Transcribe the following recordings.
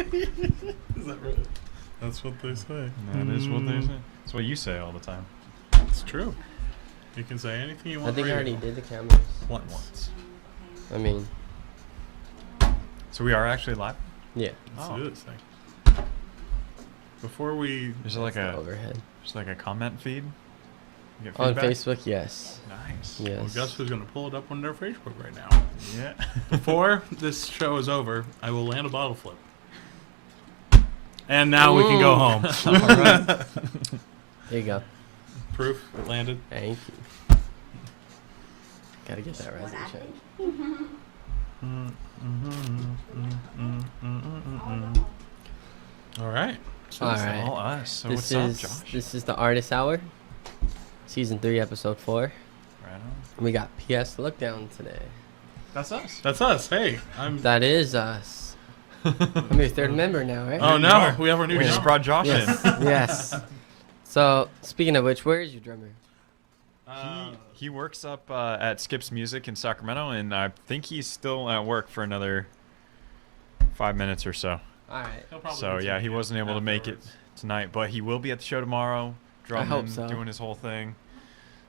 Is that right? That's what they say. That is what they say. That's what you say all the time. It's true. You can say anything you want. I think I radio. already did the cameras. Once. I mean, So we are actually live? yeah. Let's Oh. do this thing. Before we... Is it like That's the a overhead. just like a comment feed? You get On feedback? Facebook, yes. Nice. Yes. Well, guess who's going to pull it up on their Facebook right now? Yeah. Before this show is over, I will land a bottle flip. And now we can go home. There you go. Proof, it landed. Thank you. Gotta get that resin check. All right. So All this- right. All us. So This what's up, Josh? is the Artist Hour, Season 3, Episode 4. Right on. And we got PS Lookdown today. That's us. That's us. Hey, I'm... That is us. I'm your third member now, right? Oh, no. We have our new We just drummer. brought Josh Yes. in. Yes. So, speaking of which, where is your drummer? He works up at Skip's Music in Sacramento, and I think he's still at work for another 5 minutes or so. All right. He'll probably So be yeah, he taking wasn't able to make it afterwards. tonight, but he will be at the show tomorrow, drumming, hope so. doing his whole thing.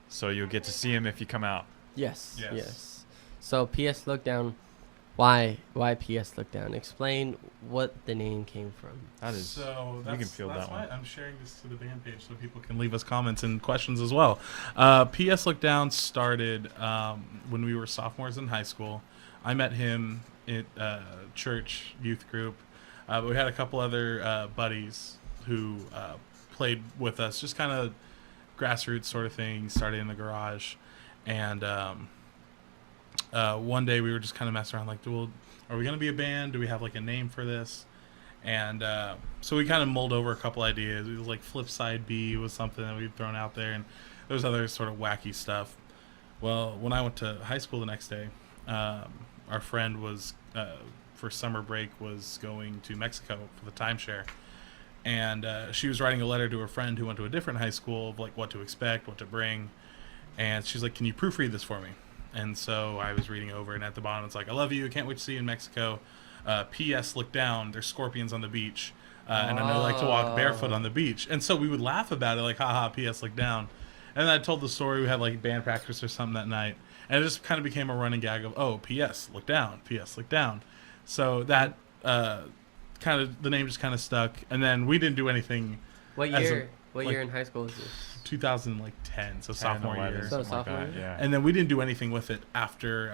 So you'll get to see him if you come out. Yes. Yes. Yes. So, PS Lookdown. Why PS Lookdown? Explain what the name came from. That is. So you that's, can feel that's that why one. I'm sharing this to the band page so people can leave us comments and questions as well. PS Lookdown started when we were sophomores in high school. I met him at church youth group. But we had a couple other buddies who played with us, just kind of grassroots sort of thing, started in the garage. And one day we were just kind of messing around like, well, are we going to be a band? Do we have like a name for this? And so we kind of mulled over a couple ideas. It was like Flip Side B was something that we'd thrown out there, and there was other sort of wacky stuff. Well, when I went to high school the next day, our friend was, for summer break, was going to Mexico for the timeshare. And she was writing a letter to her friend who went to a different high school of like what to expect, what to bring. And she's like, can you proofread this for me? And so I was reading over, and at the bottom it's like, I love you, can't wait to see you in Mexico. P.S. Look down, there's scorpions on the beach. And I know I like to walk barefoot on the beach. And so we would laugh about it, like, haha, P.S. Look down. And then I told the story, we had like band practice or something that night. And it just kind of became a running gag of, oh, P.S. Look down, P.S. Look down. So that kind of, the name just kind of stuck. And then we didn't do anything. What As year? What like- year in high school was this? 2010, so 10, sophomore 11, year. So something like sophomore that, year? yeah. And then we didn't do anything with it after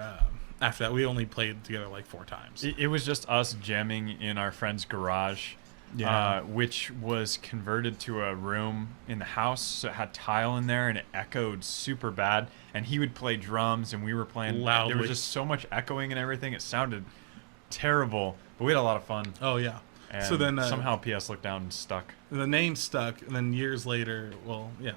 that. We only played together like 4 times. It was just us jamming in our friend's garage, Yeah. which was converted to a room in the house. So it had tile in there, and it echoed super bad. And he would play drums, and we were playing Loudly. There was just so much echoing and everything. It sounded terrible, but we had a lot of fun. Oh yeah. And So then somehow PS Look Down stuck. the name stuck, and then years later, well, yeah,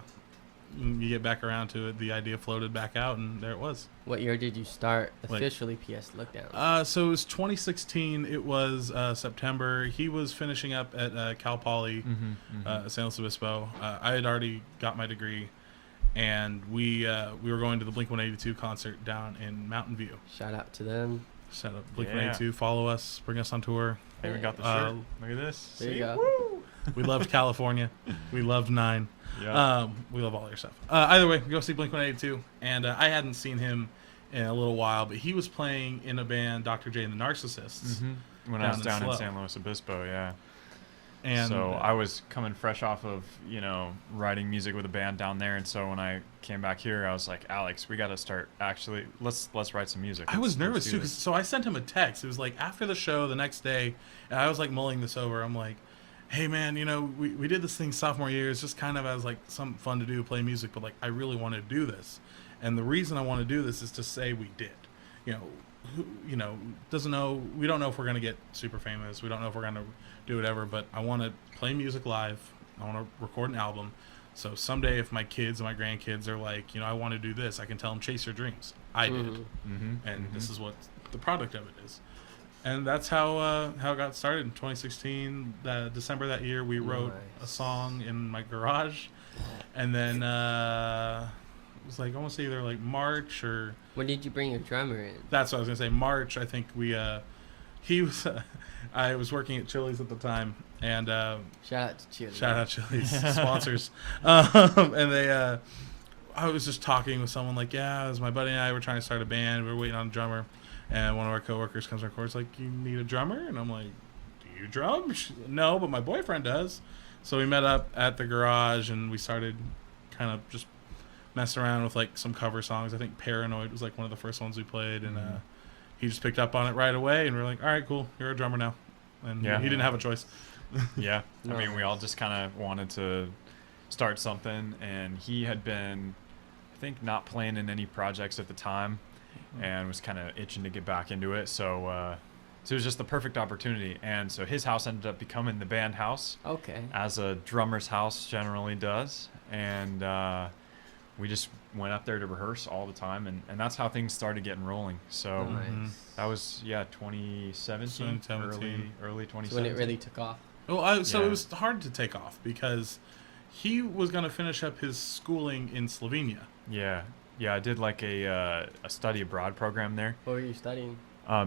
you get back around to it. The idea floated back out, and there it was. What year did you start Like- officially PS Lookdown? So it was 2016. It was September. He was finishing up at Cal Poly, San Luis Obispo. I had already got my degree, and we were going to the Blink-182 concert down in Mountain View. Shout out to them. Set up Blink-182. Follow us. Bring us on tour. Hey, we got the Uh, shirt. Look at this. There you See? go. We loved California. We loved Nine. Yeah. We love all your stuff. Either way, go see Blink-182. And I hadn't seen him in a little while, but he was playing in a band, Dr. J and the Narcissists. When I was down in down in Slough. San Luis Obispo, yeah. And So I was coming fresh off of, writing music with a band down there, and so when I came back here, I was like, Alex, we got to start actually, let's write some music. I was Let's nervous do too, this. so I sent him a text. It was like after the show the next day, and I was like mulling this over. I'm like, hey man, we did this thing sophomore year. It's just kind of as like some fun to do, play music, but like I really want to do this. And the reason I want to do this is to say we did. Doesn't know. We don't know if we're gonna get super famous. We don't know if we're gonna do whatever. But I want to play music live. I want to record an album. So someday, if my kids and my grandkids are like, I want to do this, I can tell them chase your dreams. I did, and this is what the product of it is. And that's how it got started in 2016. December that year, we wrote a song in my garage, and then it was like I want to say either like March or. When did you bring your drummer in? That's what I was gonna say. March, I think we. He was. I was working at Chili's at the time, and Shout out to Chili's. shout out Chili's sponsors. And they, I was just talking with someone like, yeah, it was my buddy and I were trying to start a band. We were waiting on a drummer, and one of our coworkers comes to our course like, you need a drummer? And I'm like, do you drum? No, but my boyfriend does. So we met up at the garage, and we started kind of just messing around with like some cover songs. I think Paranoid was like one of the first ones we played, and he just picked up on it right away, and we were like, all right, cool, you're a drummer now. And he didn't have a choice. Yeah. No. I mean, we all just kind of wanted to start something, and he had been, I think, not playing in any projects at the time, and was kind of itching to get back into it. So it was just the perfect opportunity. And so his house ended up becoming the band house, Okay. as a drummer's house generally does. And we just went up there to rehearse all the time, and that's how things started getting rolling. So Nice. that was 2017, 2017. early 2017. So when it really took off. Well, so Yeah. it was hard to take off because he was going to finish up his schooling in Slovenia. Yeah, I did like a study abroad program there. What were you studying?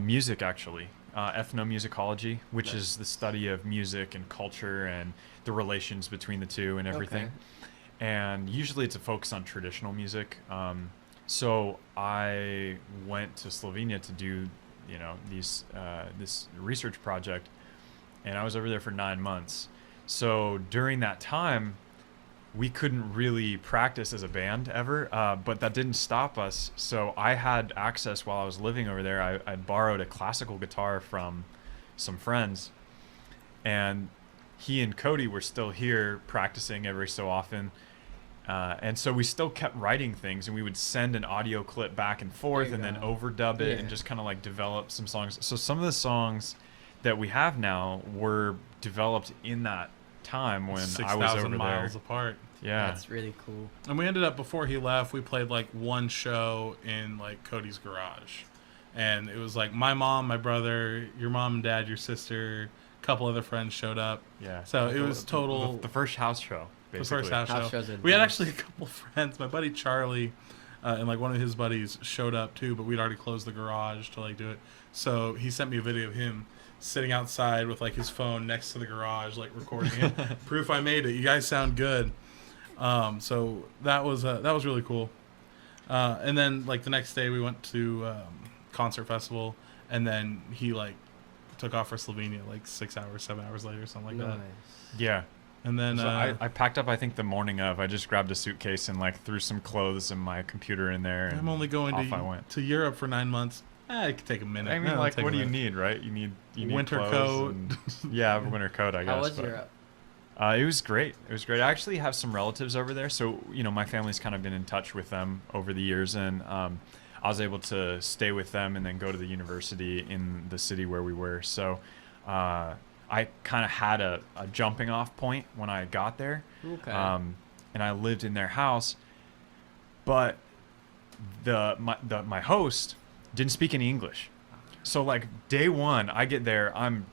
Music, actually. Ethnomusicology, which Nice. is the study of music and culture and the relations between the two and everything. Okay. And usually it's a focus on traditional music. So I went to Slovenia to do, this research project, and I was over there for 9 months. So during that time, we couldn't really practice as a band ever, but that didn't stop us. So I had access while I was living over there. I borrowed a classical guitar from some friends, and he and Cody were still here practicing every so often. And so we still kept writing things, and we would send an audio clip back and forth you and then go. overdub it Yeah. and just kind of like develop some songs. So some of the songs that we have now were developed in that time when I was over 6,000 miles there. apart. Yeah. That's really cool. And we ended up, before he left, we played like one show in like Cody's garage. And it was like my mom, my brother, your mom and dad, your sister, a couple other friends showed up. Yeah. So it was total. The first house show, The basically. first house House show. shows are We had nice. actually a couple friends. My buddy Charlie and like one of his buddies showed up too, but we'd already closed the garage to like do it. So he sent me a video of him sitting outside with like his phone next to the garage, like recording it. Proof I made it. You guys sound good. So that was really cool. And then like the next day we went to concert festival, and then he like took off for Slovenia like 6 hours, 7 hours later, something like Nice. that. Yeah. And then So I packed up, I think, the morning of. I just grabbed a suitcase and like threw some clothes and my computer in there. And I'm only going off I went. to Europe for 9 months. It could take a minute. I mean, It'll like, take what a do you minute. need, right? You need Winter clothes coat. and- yeah, winter coat, I guess. How was but, Europe? It was great. It was great. I actually have some relatives over there, so my family's kind of been in touch with them over the years, and I was able to stay with them and then go to the university in the city where we were. So I kind of had a jumping off point when I got there. Okay. And I lived in their house, but my host didn't speak any English. So like day one, I get there, I'm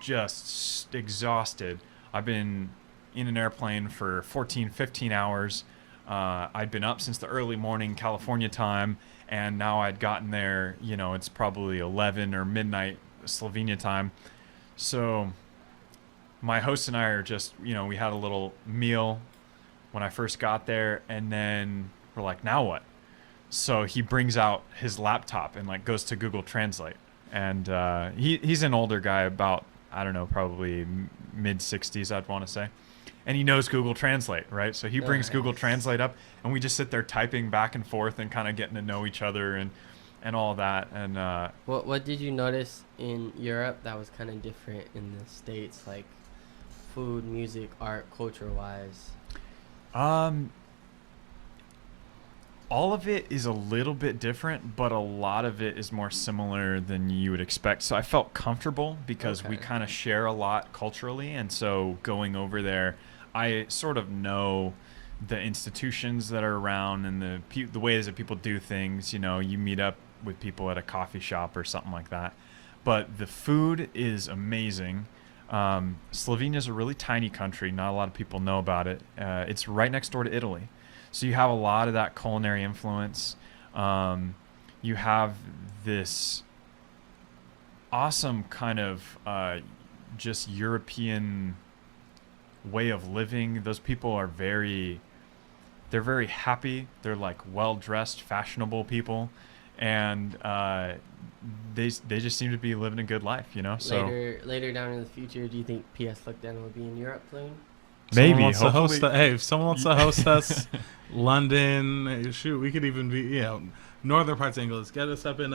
just exhausted. I've been in an airplane for 14, 15 hours. I'd been up since the early morning California time, and now I'd gotten there, it's probably 11 or midnight Slovenia time. So my host and I are just, we had a little meal when I first got there, and then we're like, now what? So he brings out his laptop and like goes to Google Translate. And he's an older guy, about, I don't know, probably mid 60s, I'd want to say. And he knows Google Translate, right? So he brings Google Translate up, and we just sit there typing back and forth and kind of getting to know each other and all that. And What did you notice in Europe that was kind of different in the States, like food, music, art, culture-wise? all of it is a little bit different, but a lot of it is more similar than you would expect. So I felt comfortable because we Okay. kind of share a lot culturally. And so going over there, I sort of know the institutions that are around and the ways that people do things. You know, you meet up with people at a coffee shop or something like that. But the food is amazing. Slovenia is a really tiny country. Not a lot of people know about it. It's right next door to Italy. So you have a lot of that culinary influence. You have this awesome kind of just European way of living. Those people are they're very happy. They're like well-dressed, fashionable people, and they just seem to be living a good life, you know. So Later down in the future, do you think PS LookDown will be in Europe soon? Someone maybe, wants to host hopefully. hey, if someone wants to host us, London, shoot, we could even be, northern parts of England. Get us up in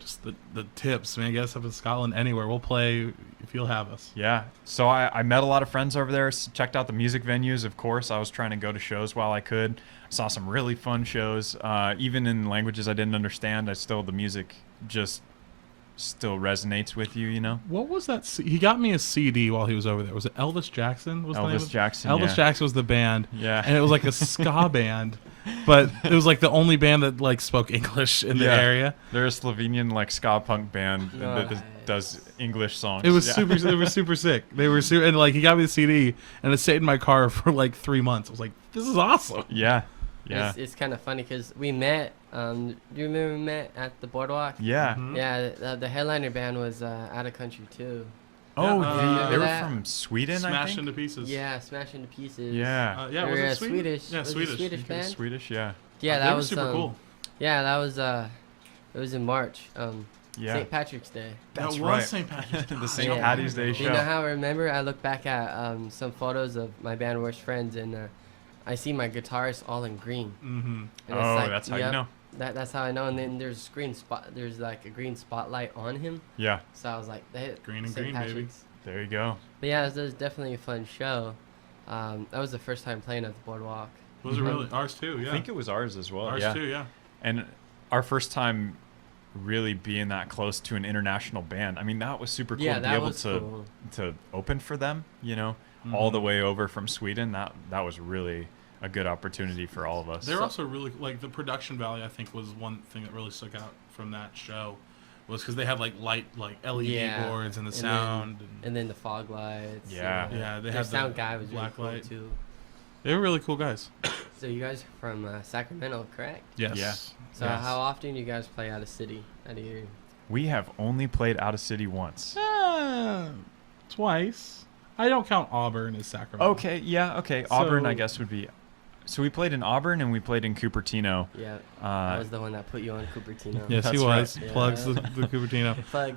just the tips, man. Get us up in Scotland, anywhere. We'll play if you'll have us. Yeah. So I met a lot of friends over there. Checked out the music venues, of course. I was trying to go to shows while I could. Saw some really fun shows. Even in languages I didn't understand, the music just still resonates with you, you know? What was that? He got me a CD while he was over there. Was it Elvis Jackson? Was the name Elvis of it? Jackson, Elvis yeah. Jackson was the band. Yeah. And it was like a ska band, but it was like the only band that like spoke English in the Yeah. area. They're a Slovenian like ska punk band that Nice. does English songs. It was Yeah. super. They were super sick. They were super, and like he got me the CD, and it stayed in my car for like 3 months. I was like, this is awesome. Yeah. Yeah. It's kind of funny because we met. Do you remember we met at the boardwalk? Yeah. Mhm. Yeah, the headliner band was out of country too. Oh, Yeah, they were that? from Sweden, I Smash think. into pieces. Yeah, Smash into Pieces. Yeah. Yeah. They were Was it Sweden? Swedish. Yeah, was it Swedish. Swedish Okay, band. Swedish, yeah. Yeah, They that were was super cool. Yeah, that was it was in March. Yeah. St. Patrick's Day. That's that right. was St. Patrick's Day. The St. Yeah. Patty's Day You show. know how I remember? I look back at some photos of my band Worst Friends, and I see my guitarist all in green. Mm-hmm. And it's Oh, like, that's how yep, you know. That's how I know. And then there's there's like a green spotlight on him. Yeah. So I was like, that Green and St. green, baby. Patrick's. There you go. But yeah, it was definitely a fun show. That was the first time playing at the boardwalk. Was it Mhm. really? Ours too. Yeah. I think it was ours as well. Ours yeah. too. Yeah. And our first time really being that close to an international band. I mean, that was super cool Yeah, to be that able was cool. to open for them, you know, all the Mhm. way over from Sweden. That was really a good opportunity for all of us. They're also really like the production value. I think was one thing that really stuck out from that show, was because they had like LED Yeah, boards and the and sound. And then the fog lights. Yeah. Yeah, they Their had sound the guy was really black cool light. too. They were really cool guys. So you guys are from Sacramento, correct? Yes. Yeah. So Yes. how often do you guys play out of city? Out of your We have only played out of city once. Twice. I don't count Auburn as Sacramento. Okay, yeah, okay. Auburn, I So- guess, would be. So we played in Auburn and we played in Cupertino. Yeah, I Uh, was the one that put you on Cupertino. Yes, he That's right. was. Plugs Yeah. the Cupertino. Plug.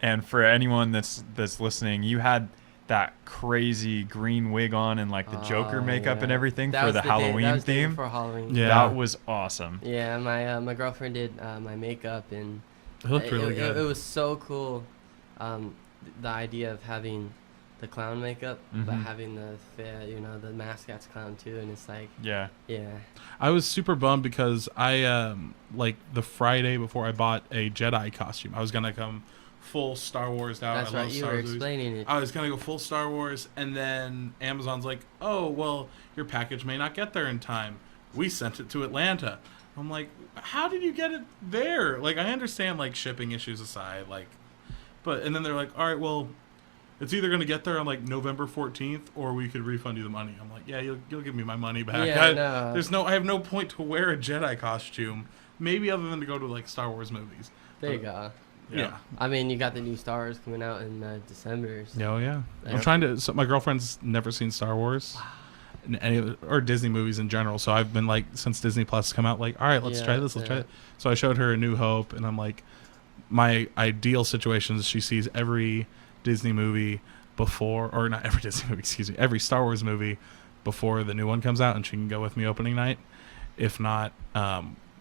And for anyone that's listening, you had that crazy green wig on and like the Joker Oh, makeup and yeah. everything That for was the day- Halloween that was the day theme. before Halloween. Yeah. That was awesome. Yeah, my girlfriend did my makeup, and It looked really it, good. It was so cool. The idea of having the clown makeup, but Mhm. having the mascot's clown too, and it's like, Yeah. yeah. I was super bummed because I like the Friday before I bought a Jedi costume. I was gonna come full Star Wars out. That's I love right. You Star were Wars movies. explaining it. I was gonna go full Star Wars, and then Amazon's like, "Oh, well, your package may not get there in time. We sent it to Atlanta." I'm like, "How did you get it there?" Like, I understand like shipping issues aside, like, but and then they're like, "All right, well, it's either gonna get there on like November 14th, or we could refund you the money." I'm like, "Yeah, you'll give me my money back." Yeah, no. I have no point to wear a Jedi costume, maybe other than to go to like Star Wars movies. There you go. Yeah. I mean, you got the new Star Wars coming out in December. So. Oh yeah. I'm Yep. trying to. So my girlfriend's never seen Star Wars, or Disney movies in general. So I've been like, since Disney Plus come out, like, all right, let's Yeah, try this. Let's try yeah. it. So I showed her A New Hope, and I'm like, my ideal situation is she sees every Disney movie before, or not every Disney movie, excuse me, every Star Wars movie before the new one comes out, and she can go with me opening night. If not,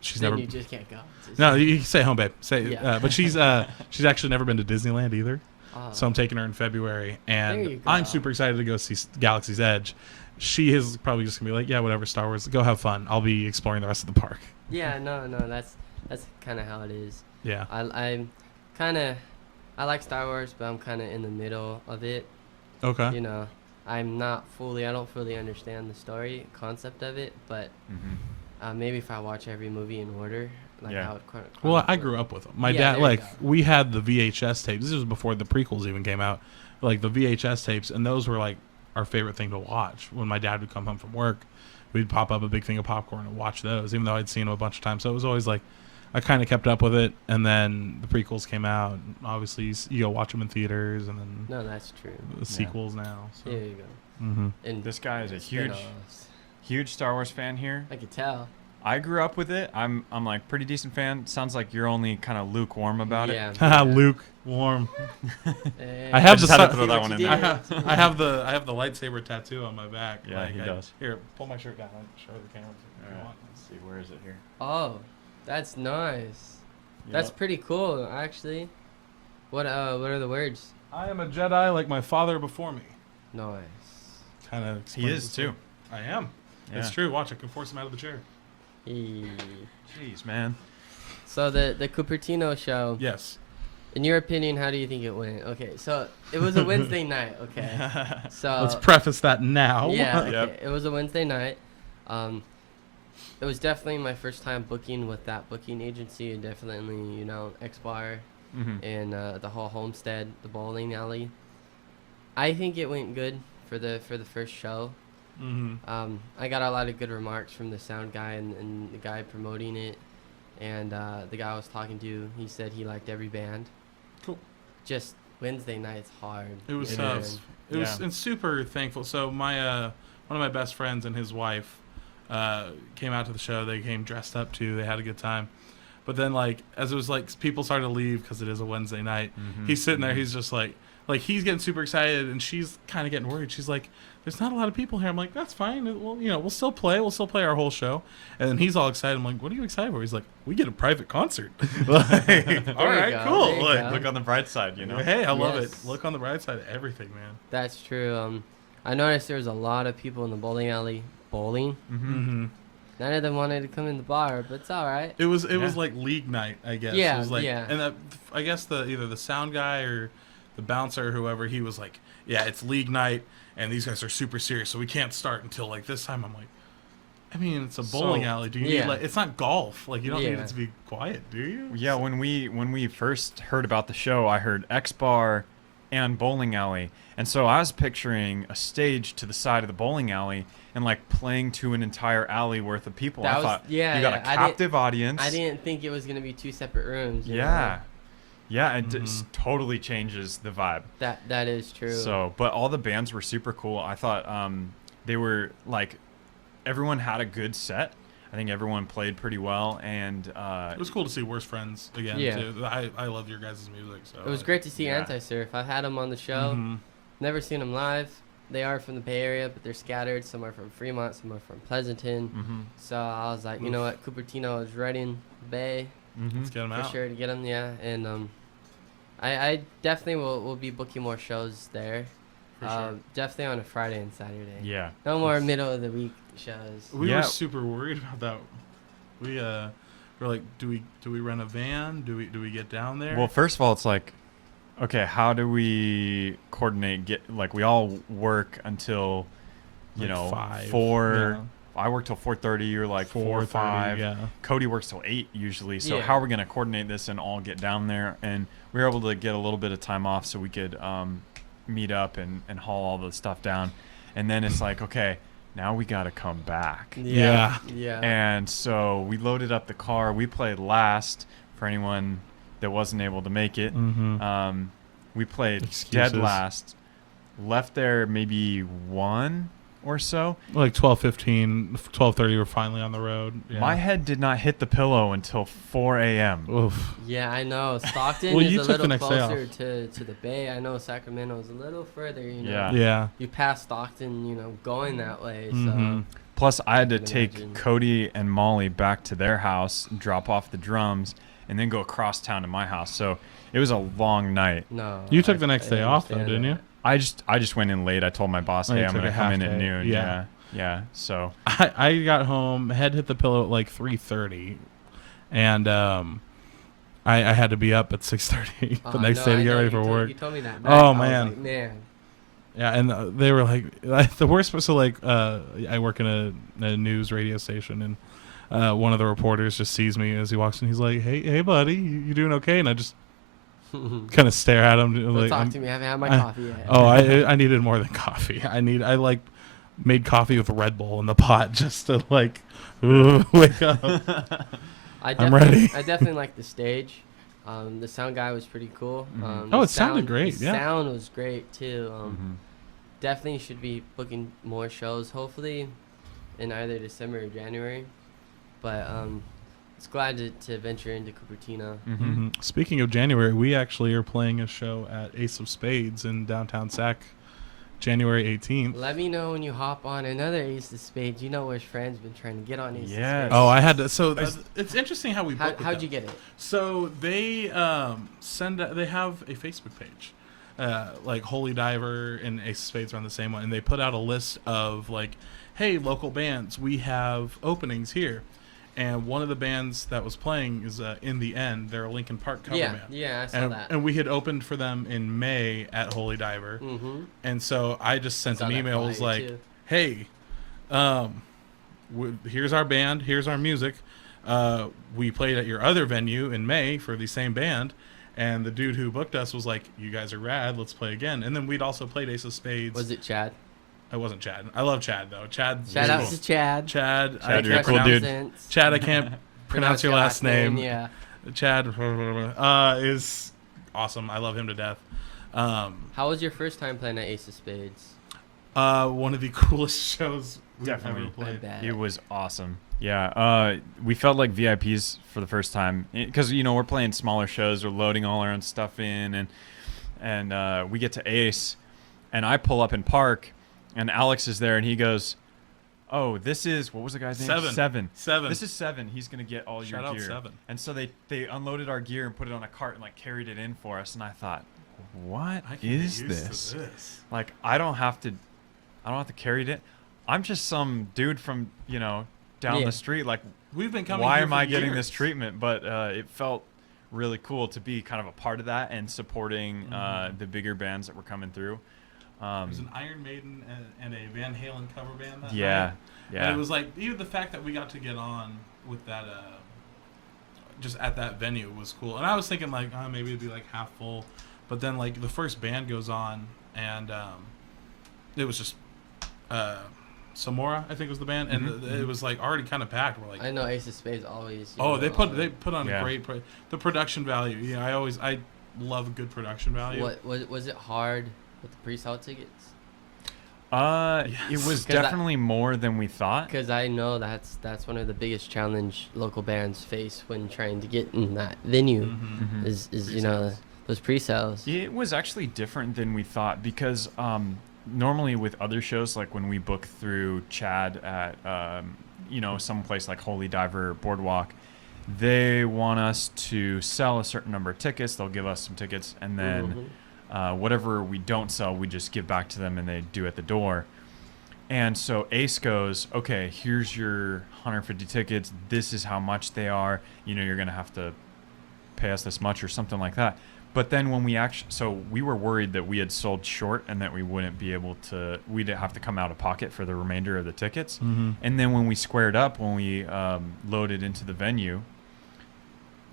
she's Then never. you just can't go. It's No, you can stay home, babe. Say, Yeah. but she's actually never been to Disneyland either. oh. So I'm taking her in February, There you and go. I'm super excited to go see Galaxy's Edge. She is probably just gonna be like, yeah, whatever, Star Wars, go have fun. I'll be exploring the rest of the park. Yeah, no, that's kind of how it is. Yeah. I'm kind of, I like Star Wars, but I'm kind of in the middle of it. Okay. You know, I don't fully understand the story concept of it, but Mm-hmm. maybe if I watch every movie in order, like Yeah. how it Well, I grew up with them. My Yeah, dad, there you like, go. we had the VHS tapes. This was before the prequels even came out. Like the VHS tapes, and those were like our favorite thing to watch. When my dad would come home from work, we'd pop up a big thing of popcorn and watch those, even though I'd seen them a bunch of times. So it was always like, I kind of kept up with it, and then the prequels came out. And obviously, you go watch them in theaters, and then No, that's true. the sequels now. So. There you go. Mm-hmm. And This guy is a spin-offs. huge Star Wars fan here. I could tell. I grew up with it. I'm like pretty decent fan. Sounds like you're only kind of lukewarm about it. Haha, Luke, warm. Eh, I have just the had to su- throw that one in you there. did. I have the lightsaber tattoo on my back. Yeah, he does. Here, pull my shirt down. I'll show the camera if you want. Let's see, where is it here? Oh, that's nice. That's pretty cool, actually. What are the words? I am a Jedi like my father before me. Nice. Kind of. He is too. I am. Yeah. It's true. Watch, I can force him out of the chair. Jeez, man. So the Cupertino show. Yes. In your opinion, how do you think it went? Okay, so it was a Wednesday night. Okay, so Let's preface that now. yeah, okay. Yep. It was a Wednesday night. It was definitely my first time booking with that booking agency, and definitely X Bar Mm-hmm. and the whole Homestead, the bowling alley. I think it went good for the first show. Mm-hmm. I got a lot of good remarks from the sound guy and the guy promoting it, and the guy I was talking to, he said he liked every band. Cool. Just Wednesday night's hard. It was. It It is. was Yeah. and super thankful. So my one of my best friends and his wife came out to the show. They came dressed up too. They had a good time. But then as it was people started to leave because it is a Wednesday night. Mm-hmm. He's sitting there. He's just like he's getting super excited, and she's kind of getting worried. She's like, "There's not a lot of people here." I'm like, "That's fine. Well, we'll still play. We'll still play our whole show." And then he's all excited. I'm like, "What are you excited for?" He's like, "We get a private concert." All right, go, cool. there you go. Look on the bright side, Hey, I love it. Yes. Look on the bright side of everything, man. That's true. I noticed there was a lot of people in the bowling alley bowling. Mm-hmm. Mm-hmm. None of them wanted to come in the bar, but it's all right. It was Yeah. like league night, I guess. Yeah, It was yeah. And I guess either the sound guy or the bouncer or whoever, he was like, "Yeah, it's league night, and these guys are super serious, so we can't start until this time." I'm like, I mean, it's a bowling So, alley. Do you yeah. need it's not golf. You don't need Yeah. it to be quiet, do you? Yeah, when we first heard about the show, I heard X Bar and bowling alley, and so I was picturing a stage to the side of the bowling alley and playing to an entire alley worth of people. That I was- thought yeah, you got yeah, a I didn't- captive audience. I didn't think it was gonna be two separate rooms. you know? Yeah, yeah, it Mhm. just totally changes the vibe. That is true. So, but all the bands were super cool. I thought they were everyone had a good set. I think everyone played pretty well, and It was cool to see Worst Friends again, Yeah. too. I love your guys' music. So it was great to see Yeah. Anti-Surf. I've had them on the show. Mhm. Never seen them live. They are from the Bay Area, but they're scattered. Some are from Fremont, some are from Pleasanton. mm-hmm, So I was like, you know what, Cupertino is right in the Bay mm-hmm. Let's get them for out. sure to get them. Yeah, and I definitely will be booking more shows there. For sure. Definitely on a Friday and Saturday. Yeah. No more middle of the week shows. We Yeah. were super worried about that. We were like, do we rent a van? Do we get down there? Well, first of all, it's okay, how do we coordinate? We all work until, 5. 4. I work till 4:30. You're 4 or 4:30, 5. Yeah. Cody works till 8 usually. So Yeah. how are we gonna coordinate this and all get down there? And we were able to get a little bit of time off so we could meet up and haul all the stuff down. And then it's okay, now we gotta come back. Yeah. Yeah. And so we loaded up the car. We played last for anyone that wasn't able to make it. Mm-hmm. We played Excuses. dead last. Left there maybe 1 or so. 12:15, 12:30. We're finally on the road. Yeah. My head did not hit the pillow until 4 a.m. Oof. Yeah, I know. Stockton Well, is you a took the little next day closer to the Bay. I know Sacramento is a little further. Yeah. Yeah. You pass Stockton, going that way. Mhm. Plus, I had to can take imagine. Cody and Molly back to their house, drop off the drums, and then go across town to my house. So it was a long night. So no. You took I- the next I day off, though, understand didn't you? I just went in late. I told my boss, Oh, hey, you I'm took gonna a come in half at day. noon. Yeah. Yeah. So I got home, head hit the pillow at 3:30, and I had to be up at 6:30 the next day to get ready for work. You told me that. Oh, back. I was man. like, man. Yeah, and they were the worst was I work in a news radio station, and one of the reporters just sees me as he walks in. He's like, "Hey, buddy, you doing okay?" And I just kind of stare at him. Don't talk I'm- to me. I haven't had my I- coffee yet. Oh, I needed more than coffee. I made coffee with Red Bull in the pot just to wake up. I'm ready. I definitely like the stage. The sound guy was pretty cool. Oh, it sounded great. The Yeah. sound was great too. Definitely should be booking more shows. Hopefully, in either December or January. But it's glad to venture into Cupertino. Speaking of January, we actually are playing a show at Ace of Spades in downtown Sac, January 18th. Let me know when you hop on another Ace of Spades. You know where Fran's been trying to get on Ace of Yes. Spades. Oh, I had to. So it's interesting how we book with How'd them. you get it? So they they have a Facebook page, like Holy Diver and Ace of Spades are on the same one, and they put out a list of like, hey, local bands, we have openings here, and one of the bands that was playing is In the End. They're a Linkin Park cover band. Yeah, I saw that. And we had opened for them in May at Holy Diver, and so I just sent an email. Was like, too. hey, here's our band, here's our music. We played at your other venue in May for the same band, and the dude who booked us was like, you guys are rad, let's play again. And then we'd also played Ace of Spades. Was it Chad? I wasn't Chad. I love Chad though. Shout out to Chad. Chad, You're a cool dude. Chad, I can't pronounce your last name. Yeah. Chad is awesome. I love him to death. How was your first time playing at Ace of Spades? One of the coolest shows we've Definitely. ever played. I bet. It was awesome. Yeah, we felt like VIPs for the first time because we're playing smaller shows, we're loading all our own stuff in, and we get to Ace, and I pull up in park, and Alex is there, and he goes, "Oh, this is what was the guy's name? Seven. This is Seven. He's gonna get all Shout your out gear." Seven. And so they unloaded our gear and put it on a cart and like carried it in for us, and I thought, what I can get is used to this? Like, I don't have to carry it. I'm just some dude from down the street. Like, we've been coming. why here am for I getting years. this treatment? But it felt really cool to be kind of a part of that and supporting the bigger bands that were coming through. There's an Iron Maiden and a Van Halen cover band that Yeah, night. And it was like, even the fact that we got to get on with that, just at that venue was cool. And I was thinking like, maybe it'd be like half full, but then like the first band goes on, and it was just Samora, I think was the band, and it was like already kind of packed. We're like, I know Ace of Spades always. they put on a great the production value. Yeah, I love a good production value. What was it hard with the pre-sale tickets? It was definitely more than we thought. Because I know that's one of the biggest challenge local bands face when trying to get in that venue is those pre-sales. It was actually different than we thought because normally with other shows, like when we book through Chad at some place like Holy Diver or Boardwalk, they want us to sell a certain number of tickets. They'll give us some tickets, and then whatever we don't sell, we just give back to them, and they do at the door. And so Ace goes, okay, here's your 150 tickets. This is how much they are. You're gonna have to pay us this much or something like that. But then when we were worried that we had sold short and that we wouldn't be able to, we'd have to come out of pocket for the remainder of the tickets. And then when we squared up, when we loaded into the venue,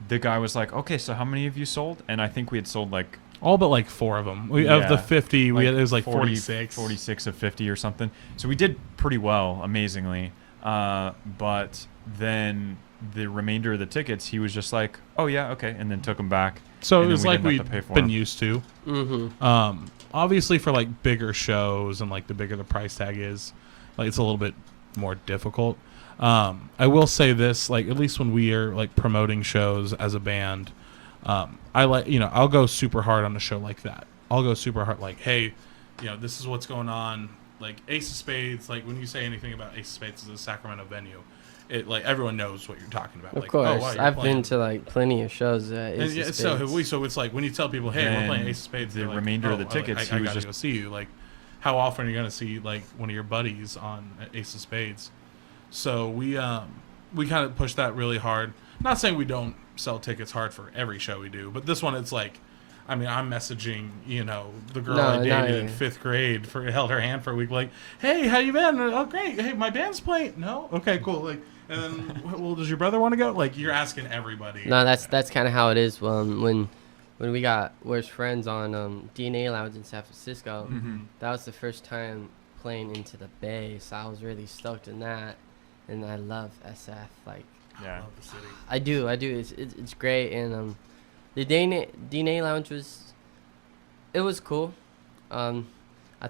the guy was like, okay, so how many of you sold? And I think we had sold like all but like 4 of them. Of the 50, it was like 46. 46 of 50 or something. So we did pretty well, amazingly. But then the remainder of the tickets, he was just like, oh yeah, okay, and then took them back. So it was like we'd been used to. Obviously for like bigger shows and like the bigger the price tag is, like it's a little bit more difficult. I will say this, like at least when we are like promoting shows as a band, I like, I'll go super hard on a show like that. I'll go super hard, like, hey, this is what's going on. Like Ace of Spades, like when you say anything about Ace of Spades as a Sacramento venue, it like everyone knows what you're talking about. Of like, course, oh, wow, I've been to like plenty of shows at Ace of Spades. So it's like when you tell people, hey, we're playing Ace of Spades, the like, remainder of the tickets, I he was gotta just go see you. Like, how often are you gonna see like one of your buddies on Ace of Spades? So we kind of push that really hard. Not saying we don't sell tickets hard for every show we do, but this one it's like, I mean, I'm messaging, the girl I dated in 5th grade held her hand for a week, like, hey, how you been? Oh, great. Hey, my band's playing. No? Okay, cool. Like, and then, well, does your brother want to go? Like, you're asking everybody. No, that's kind of how it is. When we got Where's Friends on DNA Lounge in San Francisco, that was the first time playing into the Bay, so I was really stoked in that. And I love SF. Like, Yeah. I love the city. I do. It's great, and the DNA Lounge was cool. I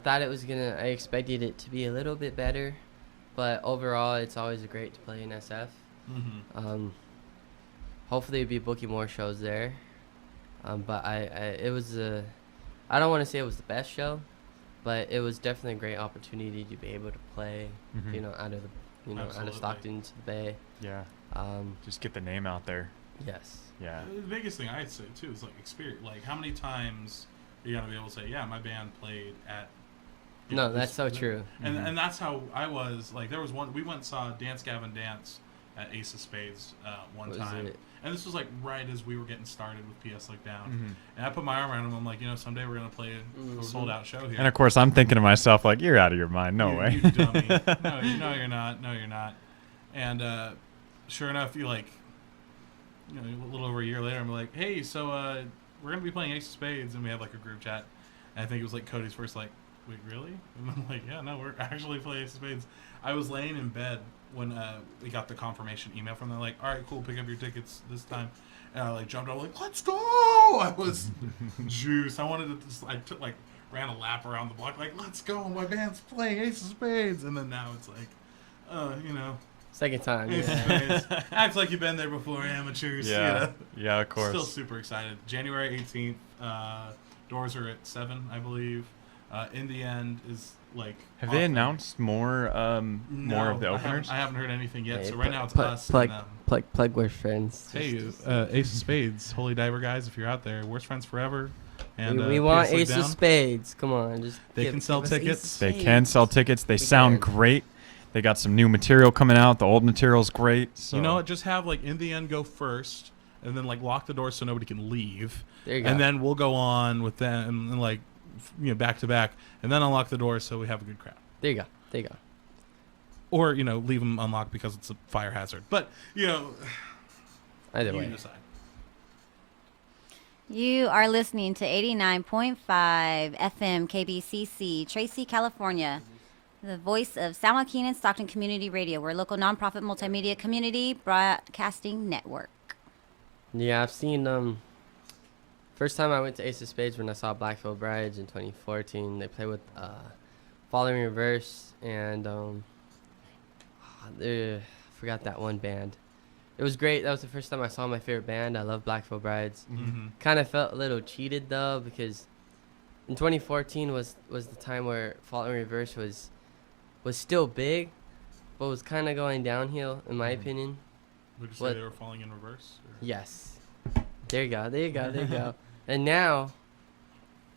thought I expected it to be a little bit better, but overall, it's always great to play in SF. Mm-hmm. Hopefully, we'll be booking more shows there. But I don't want to say it was the best show, but it was definitely a great opportunity to be able to play, out of out of Absolutely. Stockton to the Bay. Yeah. Um, Just get the name out there. yes. Yeah. The biggest thing I'd say too is like experience. Like how many times are you gonna be able to say, yeah, my band played at. No, that's so true. And that's how I was. Like there was one we went and saw Dance Gavin Dance at Ace of Spades one What was time. it? And this was like right as we were getting started with PS LookDown. Mm-hmm. And I put my arm around him. I'm like, someday we're gonna play a sold out show here. And of course, I'm thinking to myself, like, you're out of your mind. No way. You dummy. No, you're not. No, you're not. And sure enough, a little over a year later, I'm like, hey, so we're gonna be playing Ace of Spades, and we have like a group chat. And I think it was like Cody's first, like, wait, really? And I'm like, yeah, no, we're actually playing Ace of Spades. I was laying in bed when we got the confirmation email from them, like, all right, cool, pick up your tickets this time. And I like jumped up, like, let's go! I was juiced. I wanted to ran a lap around the block, like, let's go, my band's playing Ace of Spades. And then now it's like, Second time. Ace of Yeah. Spades. Act like you've been there before, amateurs. Yeah. Yeah, of course. Still super excited. January 18th, doors are at 7, I believe. In the end is like. Have they announced more of the openers? I haven't heard anything yet. Hey, so right now it's plug, us plug, and them. plug with friends. Hey, Ace of Spades, Holy Diver guys, if you're out there, worst friends forever. And we want PS Ace of LookDown. Spades. Come on, just They can sell give us Ace of tickets. They Spades. can sell tickets. They We sound can. great. They got some new material coming out. The old material's great. So. You know what? Just have like in the end go first, and then like lock the door so nobody can leave. There you go. And then we'll go on with them and like back to back, and then unlock the door so we have a good crowd. There you go. There you go. Or leave them unlocked because it's a fire hazard. But Either you way. decide. You are listening to 89.5 FM KBCC, Tracy, California, the voice of San Joaquin and Stockton Community Radio. We're a local nonprofit multimedia community broadcasting network. Yeah, I've seen first time I went to Ace of Spades when I saw Blackfield Brides in 2014. They play with Falling Reverse and I forgot that one band. It was great. That was the first time I saw my favorite band. I love Blackfield Brides. Mm-hmm. Kind of felt a little cheated though because in 2014 was the time where Falling Reverse was still big, but was kind of going downhill in my opinion. Would you say What- they were falling in reverse? Or? Yes. There you go. There you go. There you go. And now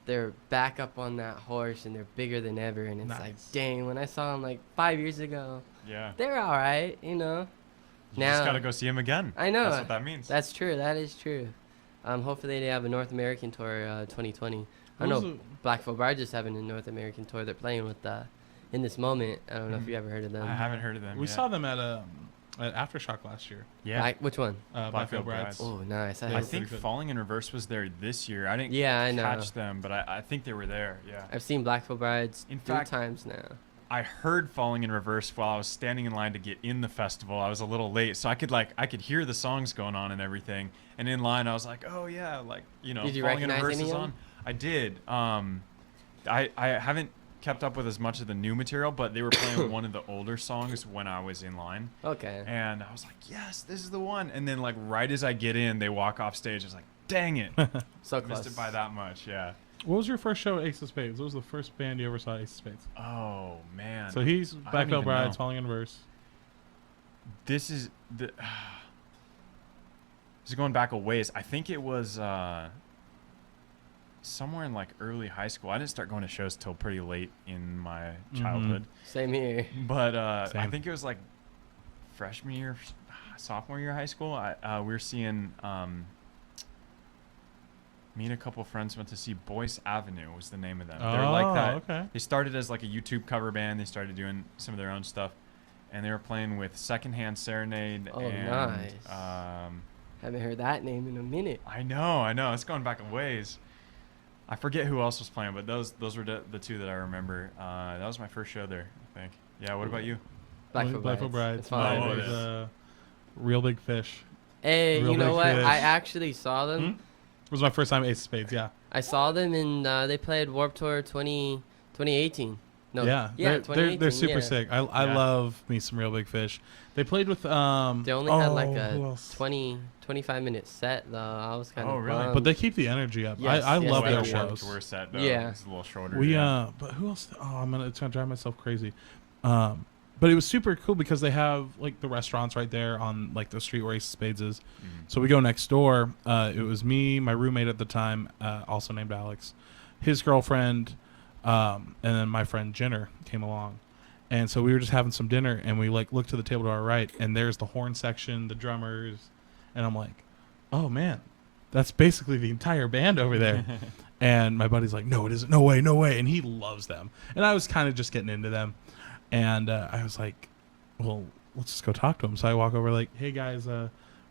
they're back up on that horse and they're bigger than ever. And it's like, Nice. dang, when I saw them like 5 years ago, Yeah. they're all right, you know. You Now just got to go see him again. I know. That's what that means. That's true. That is true. Hopefully they have a North American tour 2020. I What was know Blackfoot Bride just having a North American tour. They're playing with In This Moment. I don't know if you ever heard of them. I haven't heard of them. We yet. saw them at Aftershock last year. Yeah. Which one? Blackfield Blackfield Brides. Brides. Oh, nice. They I were think pretty good. Falling in Reverse was there this year. I didn't Yeah, I know. catch them, but I think they were there. Yeah. I've seen Blackfoot Brides In 3 fact- times now. I heard Falling in Reverse while I was standing in line to get in the festival. I was a little late, so I could hear the songs going on and everything. And in line, I was like, "Oh yeah, Did you Falling in recognize Reverse any is of on." them? I did. I haven't kept up with as much of the new material, but they were playing one of the older songs when I was in line, Okay. and I was like, "Yes, this is the one." And then right as I get in, they walk off stage. I was like, "Dang it, So close. missed it by that much." Yeah. What was your first show at Ace of Spades? What was the first band you ever saw at Ace of Spades? Oh man. So he's don't Blackfield even Brides, know. Falling in Reverse. This is the. This is going back a ways. I think it was somewhere in early high school. I didn't start going to shows till pretty late in my childhood, Same here. but I Same. think it was freshman year, sophomore year of high school. We were seeing. Me and a couple of friends went to see Boyce Avenue was the name of them. They were like that. Okay. They started as a YouTube cover band. They started doing some of their own stuff, and they were playing with Secondhand Serenade. Oh, and, nice. Haven't heard that name in a minute. I know. It's going back a ways. I forget who else was playing, but those were the two that I remember. That was my first show there, I think. Yeah. What about you? Blackfoot Blackfield Brides. It's fine. Mine Oh, was, yeah. Real Big Fish. Hey, Real you know Big what? Fish. I actually saw them. Hmm? It was my first time at Ace of Spades. Yeah. I saw them in they played Warp Tour 2018. No, Yeah. They're 2018. super yeah. sick. I Yeah. love me some Real Big Fish. They played with They only had like who a else? 25-minute set though. I was kind of Oh, really? But they keep the energy up. Yes, I yes, love they their do. shows. Tour set though. Yeah. It's a little shorter. We yeah. but who else? Oh, it's gonna drive myself crazy. But it was super cool because they have like the restaurants right there on like the street where Ace of Spades is. So we go next door. It was me, my roommate at the time, also named Alex, his girlfriend, and then my friend Jenner came along. And so we were just having some dinner, and we like looked to the table to our right, and there's the horn section, the drummers, and I'm like, oh man, that's basically the entire band over there. And my buddy's like, no, it isn't. No way, no way. And he loves them. And I was kind of just getting into them. And I was like, well, let's just go talk to him. So I walk over like, hey guys,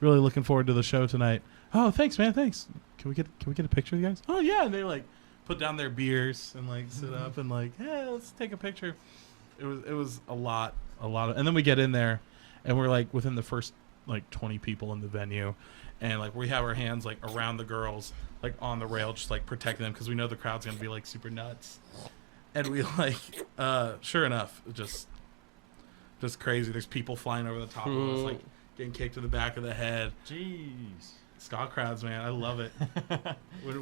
really looking forward to the show tonight. Oh, thanks, man, thanks. Can we get a picture of you guys? Oh yeah. And they like put down their beers and like sit up and like, yeah, let's take a picture. It was a lot of, and then we get in there, and we're like within the first like 20 people in the venue, and like we have our hands like around the girls, like on the rail, just like protecting them because we know the crowd's gonna be like super nuts. And we like, sure enough, just crazy. There's people flying over the top of us, like getting kicked in the back of the head. Jeez. Ska crowds, man, I love it.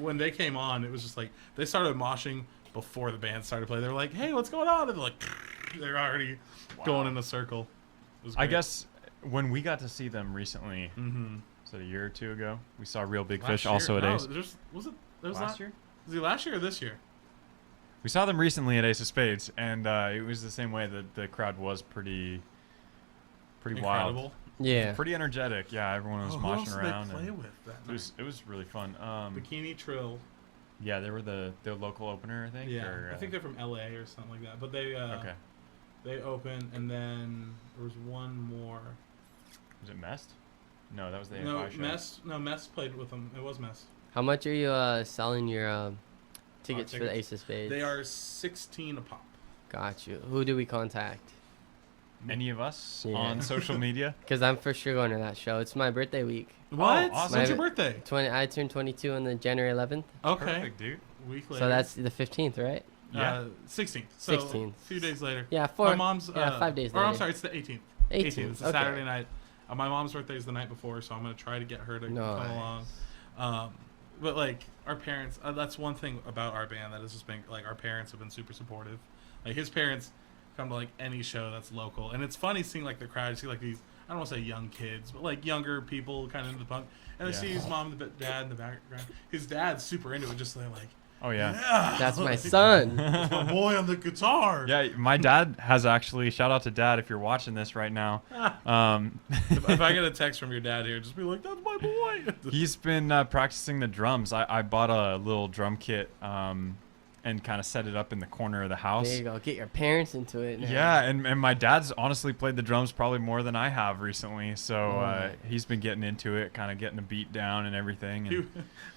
when they came on, it was just like they started moshing before the band started playing. They were like, "Hey, what's going on?" And they're like, they're already going in a circle. It was I great. guess when we got to see them recently, Mm-hmm. was it a year or two ago? We saw Real Big Last Fish year? also at No, Ace. Was it Last year? Was it last year or this year? We saw them recently at Ace of Spades, and it was the same way. The crowd was pretty wild, Incredible. Yeah. pretty energetic. Yeah, everyone was Oh, who else moshing did around. they play and with that it was really fun. night? Bikini Trill. Yeah, they were their local opener, I think. Yeah, or, I think they're from LA or something like that. But they okay. they opened, and then there was one more. Was it Mest? No, that was the No, AFI show. Mess played with them. It was Mess. How much are you selling your tickets for the tickets? Ace of Spades? They are 16 a pop. Got you. Who do we contact? Any of us Yeah. on social media? Because I'm for sure going to that show. It's my birthday week. What? awesome. When's your birthday? I turned 22 on the January 11th. Okay. Perfect, dude. Week later. So that's the 15th, right? Yeah. 16th. So 16th. a few days later. Yeah, My mom's. 5 days Or later. I'm sorry, it's the 18th. 18th. It's a okay. Saturday night. My mom's birthday is the night before, so I'm gonna try to get her to come along. But like our parents, that's one thing about our band that has just been like our parents have been super supportive. Like his parents come to like any show that's local, and it's funny seeing like the crowd. You see like these, I don't want to say young kids, but like younger people kind of into the punk, and they see his mom and dad in the background. His dad's super into it, just like Oh yeah. That's my like, son. that's my boy on the guitar. Yeah, my dad has actually. Shout out to Dad if you're watching this right now. If I get a text from your dad here, just be like, "That's my boy." He's been practicing the drums. I bought a little drum kit and kind of set it up in the corner of the house. There you go. Get your parents into it. Now. Yeah, and my dad's honestly played the drums probably more than I have recently. So Nice. he's been getting into it, kind of getting the beat down and everything. And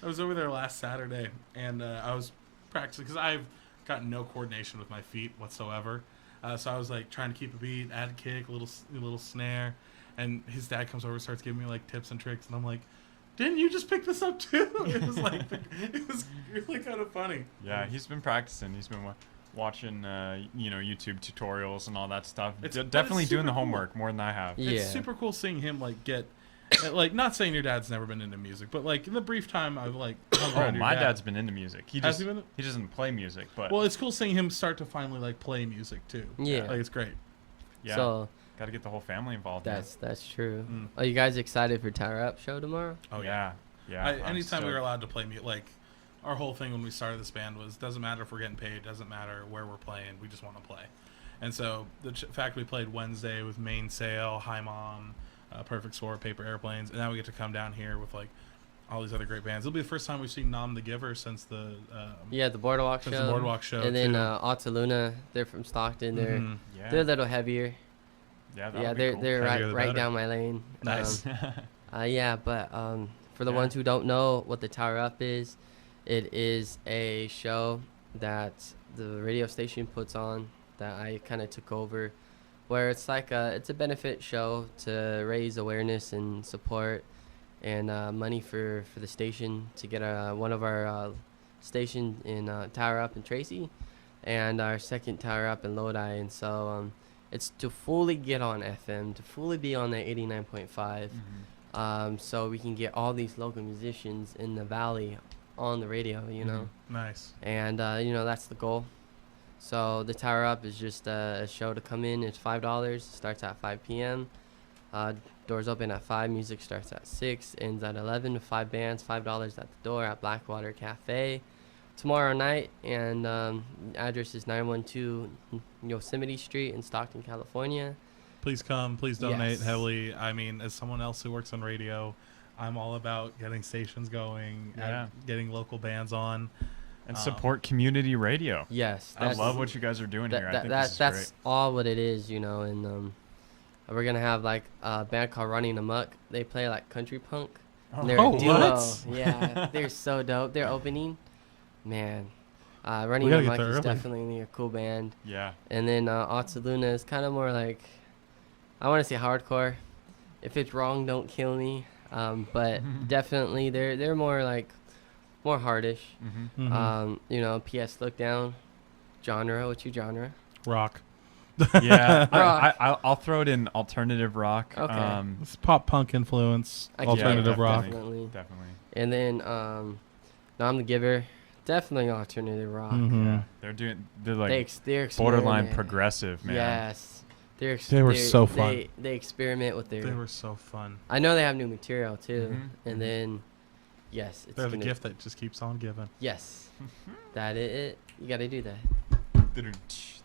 I was over there last Saturday, and I was practicing because I've got no coordination with my feet whatsoever. So I was like trying to keep a beat, add a kick, a little snare, and his dad comes over and starts giving me like tips and tricks, and I'm like, "Didn't you just pick this up too?" It was like it was really kind of funny. yeah, he's been practicing. He's been watching YouTube tutorials and all that stuff. It's- Definitely it's doing the super cool. homework more than I have. Yeah. It's super cool seeing him like get. Like, not saying your dad's never been into music, but like in the brief time I've like hung Oh, around your my dad, dad's been into music. He Has just he been? he doesn't play music, but Well, it's cool seeing him start to finally like play music too. Yeah. Like it's great. yeah, So got to get the whole family involved. man. that's true. Mm. Are you guys excited for Tower Up show tomorrow? Oh yeah. I'm Anytime we stoked. were allowed to play music, like our whole thing when we started this band was doesn't matter if we're getting paid, doesn't matter where we're playing, we just want to play. And so the fact we played Wednesday with Mainsail, High Mom, Perfect Sport, Paper Airplanes, and now we get to come down here with like all these other great bands. It'll be the first time we've seen Nom the Giver since the Yeah, the Boardwalk since show. the Boardwalk show. And then too. Alta Luna, they're from Stockton. They're Mhm. Yeah, they're a little heavier. yeah, Yeah, that'll be cool. they're Heavier the right better. down my lane. Nice. Yeah, but for the Yeah. ones who don't know what the Tower Up is, it is a show that the radio station puts on that I kind of took over where it's like it's a benefit show to raise awareness and support and money for the station to get one of our station in Tower Up in Tracy and our second Tower Up in Lodi. And so it's to fully get on FM, to fully be on the 89.5. So we can get all these local musicians in the valley on the radio, you know. Nice. And that's the goal. So the Tower Up is just a show to come in. It's $5. Starts at 5 p.m. Doors open at 5. Music starts at 6. Ends at 11 with 5 bands. $5 at the door at Blackwater Cafe tomorrow night. And address is 912 Yosemite Street in Stockton, California. Please come. Please donate Yes. heavily. I mean, as someone else who works on radio, I'm all about getting stations going, and getting local bands on. And support community radio. Yes. I love what you guys are doing here. I think this is that's great. all what it is, you know. And we're going to have like a band called Running Amok. They play like country punk. And they're Oh, a duo. what? Yeah, they're so dope. They're opening. Man. Running We gotta get Amok there is early. definitely a cool band. Yeah. And then Otsaluna is kind of more like, I want to say hardcore. If it's wrong, don't kill me. But definitely they're more like, more hardish. PS LookDown. Genre, what's your genre? Rock. Yeah. Rock. I'll throw it in alternative rock. Okay. It's pop punk influence, I can get that, alternative rock. Definitely. Definitely. And then Nom the Giver, definitely alternative rock. Mhm. Yeah. They're like They're borderline experimenting. progressive, man. Yes. They were so fun. They experiment with their. They were so fun. I know they have new material too, Mhm, and mhm. then, yes, it's They're the gonna- gift that just keeps on giving. Yes, that it. You gotta do that.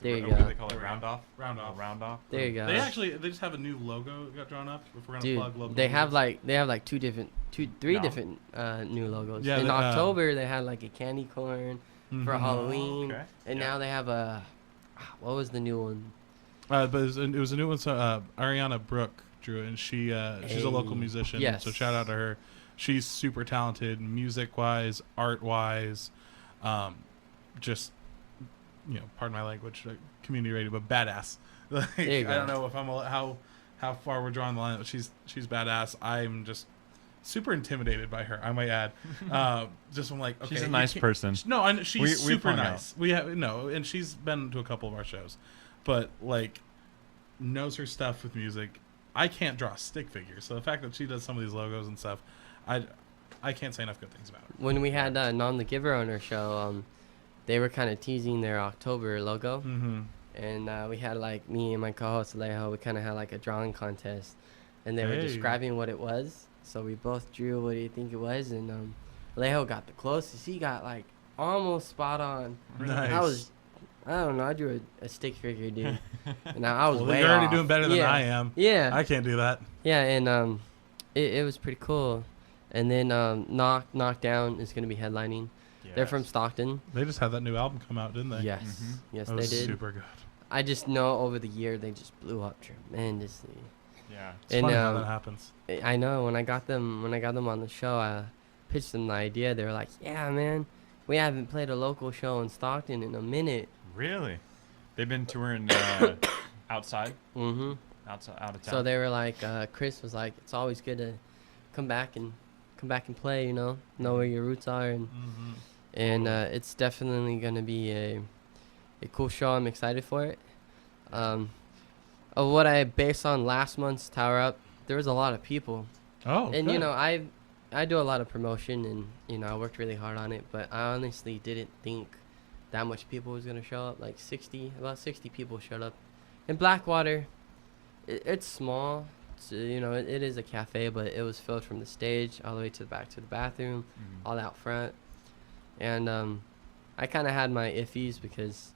There you What go. do they call it? Round off. Round off. Round off. There you go. They just have a new logo that got drawn up. If we're gonna Dude, plug local they have logos. like three No. different new logos. Yeah, In they, October they had like a candy corn for Mhm. Halloween, Okay. and Yeah. now they have a. What was the new one? But it was a new one. So Ariana Brooke drew it, and she's a local Hey, musician. yes. So shout out to her. She's super talented, music wise, art wise, just pardon my language, community radio, but badass. Like, There you I don't go. know if how far we're drawing the line, but she's badass. I'm just super intimidated by her, I might add. Just I'm like, okay, She's a you nice can't- person. No, and she's We've super hung out. nice. We have and she's been to a couple of our shows, but like knows her stuff with music. I can't draw stick figures, so the fact that she does some of these logos and stuff, I can't say enough good things about her. When we had Nom the Giver on our show, they were kind of teasing their October logo. Mm-hmm. And we had like me and my co-host Alejo, we kind of had like a drawing contest, and they were Hey. describing what it was. So we both drew what do you think it was, and Alejo got the closest. He got like almost spot on. Nice. I don't know, I drew a stick figure, dude. And I was Well, way you're already off. doing better than Yeah. I am. Yeah, I can't do that. yeah, and it was pretty cool. And then Knockdown is gonna be headlining. They're from Stockton. They just had that new album come out, didn't they? Yes, Mhm. yes, That they was did. super good. I just know over the year they just blew up tremendously. Yeah. It's And, funny how that happens. I know when I got them on the show, I pitched them the idea. They were like, "Yeah, man, we haven't played a local show in Stockton in a minute." Really? They've been touring outside, Mhm. out of town. So they were like, Chris was like, "It's always good to come back and play. Know where your roots are, and it's definitely gonna be a cool show. I'm excited for it." Of what I based on last month's Tower Up, there was a lot of people. Oh, And good. I do a lot of promotion, and I worked really hard on it, but I honestly didn't think that much people was gonna show up. Like about 60 people showed up. In Blackwater, it's small, so, it is a cafe, but it was filled from the stage all the way to the back to the bathroom, Mhm. all out front. And I kind of had my iffies because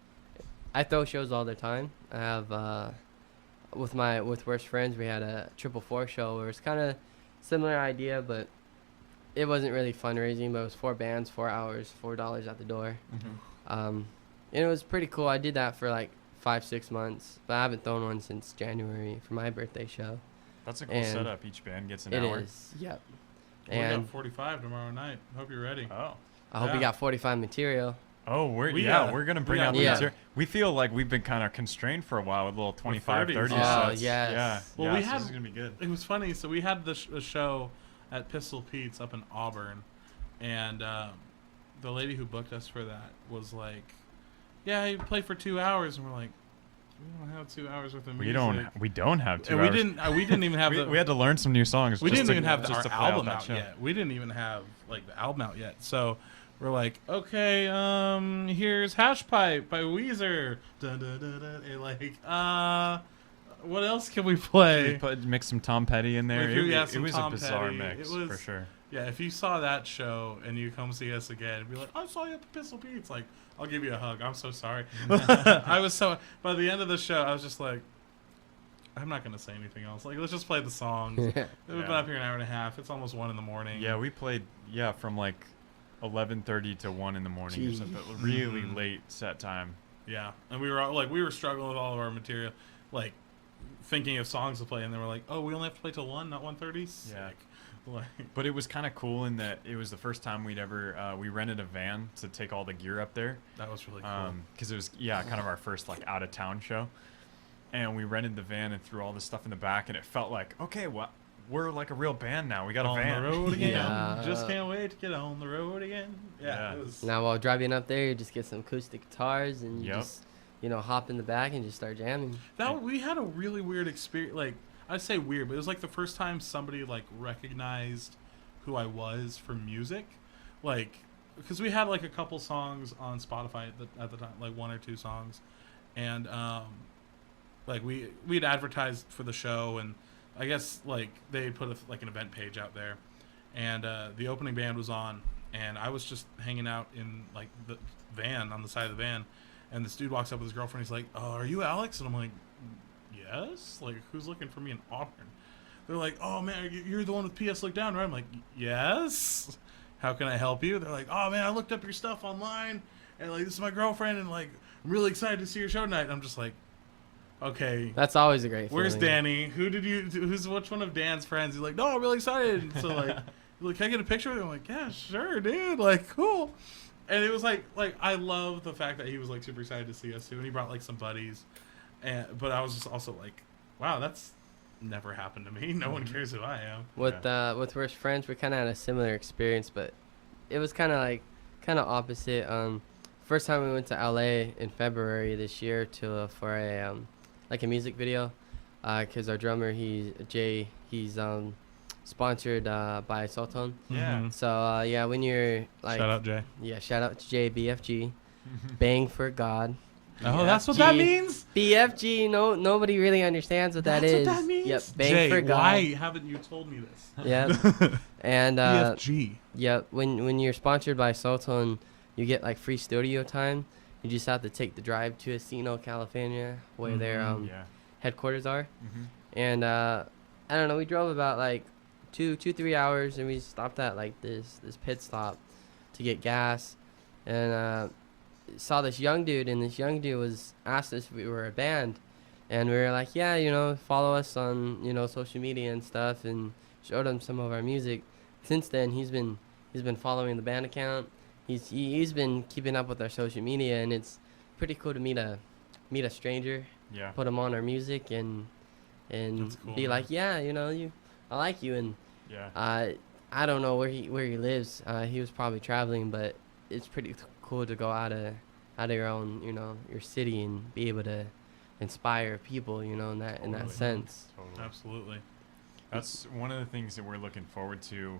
I throw shows all the time. I have with Worst Friends, we had a 444 show where it's kind of similar idea, but it wasn't really fundraising. But it was 4 bands, 4 hours, $4 at the door, Mhm. and it was pretty cool. I did that for like 5-6 months, but I haven't thrown one since January for my birthday show. That's a cool And setup. Each band gets an It hour. is, yep. We got And 45 tomorrow night. Hope you're ready. Oh. I hope Yeah. you got 45 material. Oh, we're gonna bring out the material. We feel like we've been kind of constrained for a while with little 25, 30 Oh, sets. yes. Yeah. Well, yeah, we so had. this is gonna be good. It was funny. So we had the show at Pistol Pete's up in Auburn, and the lady who booked us for that was like, "Yeah, you play for 2 hours," and we're like, "We don't have 2 hours worth of music." We don't have 2 And hours. we didn't even have we had to learn some new songs. we just didn't to- even have just our to play out album that out show. yet. We didn't even have like the album out yet. So we're like, okay, here's Hash Pipe by Weezer. Dun, dun, dun, dun. And like, what else can we play? Mix some Tom Petty in there. Like, It some was Tom a bizarre Petty. mix It was- for sure. Yeah, if you saw that show and you come see us again, be like, I saw you at the Pistol Pete's. Like, I'll give you a hug. I'm so sorry. I was so. By the end of the show, I was just like, I'm not gonna say anything else. Like, let's just play the songs. We've been up here an hour and a half. It's almost 1 in the morning. Yeah, we played from like 11:30 to 1 in the morning or something. Really late set time. Yeah, and we were struggling with all of our material, like thinking of songs to play, and then we're like, oh, we only have to play till 1, not 1:30. Yeah. Like, But it was kind of cool in that it was the first time we'd ever we rented a van to take all the gear up there. that was really cool. Because it was kind of our first like out of town show, and we rented the van and threw all this stuff in the back, and it felt like, okay, well, we're like a real band now. We got a on van. the road again. Yeah. Just can't wait to get on the road again. Yeah. Yeah. It was, Now while driving up there, you just get some acoustic guitars and you Yep. just, hop in the back and just start jamming. we had a really weird experience. Like, I'd say weird, but it was like the first time somebody like recognized who I was for music, like, because we had like a couple songs on Spotify at the time, like 1 or 2 songs, and like we'd advertised for the show, and I guess like they put like an event page out there, and the opening band was on, and I was just hanging out in like the van on the side of the van, and this dude walks up with his girlfriend. He's like, "Are you Alex?" And I'm like, "Yes." Like, who's looking for me in Auburn? They're like, "Oh man, you're the one with PS LookDown, right?" I'm like, "Yes." How can I help you? They're like, "Oh man, I looked up your stuff online, and like this is my girlfriend, and like I'm really excited to see your show tonight." And I'm just like, "Okay, That's always a great where's feeling. Danny? Which one of Dan's friends?" He's like, "No, I'm really excited." And so like, he's like, "Can I get a picture with him?" I'm like, "Yeah, sure, dude. Like, cool." And it was like I love the fact that he was like super excited to see us too, and he brought like some buddies, but I was just also like, wow, that's never happened to me. No one cares who I am. With Worst Friends, we kind of had a similar experience, but it was kind of opposite. First time we went to LA in February this year for a like a music video, because our drummer he's sponsored by Sartain. Yeah. Mhm. So when you're like, Shout out Jay. yeah, shout out to Jay BFG, Bang for God. Oh, that's what that means. BFG, nobody really understands what that is. That's what that means. Yep, Bang Jay, for God. why haven't you told me this? Yep. And BFG. yeah, when you're sponsored by Stockton, you get like free studio time. You just have to take the drive to Encino, California, where their Mhm. headquarters are. Mm-hmm. And I don't know, we drove about like 3 hours, and we stopped at like this pit stop to get gas, and saw this young dude, and this young dude was asked us if we were a band, and we were like, yeah, follow us on social media and stuff, and showed him some of our music. Since then, he's been following the band account. He's been keeping up with our social media, and it's pretty cool to meet a stranger, Yeah. put him on our music, and That's cool, be man. like, yeah, I like you, and Yeah. I don't know where he lives. He was probably traveling, but it's pretty cool to go out of your own, your city, and be able to inspire people, in that Totally. sense. Totally. Absolutely. That's one of the things that we're looking forward to,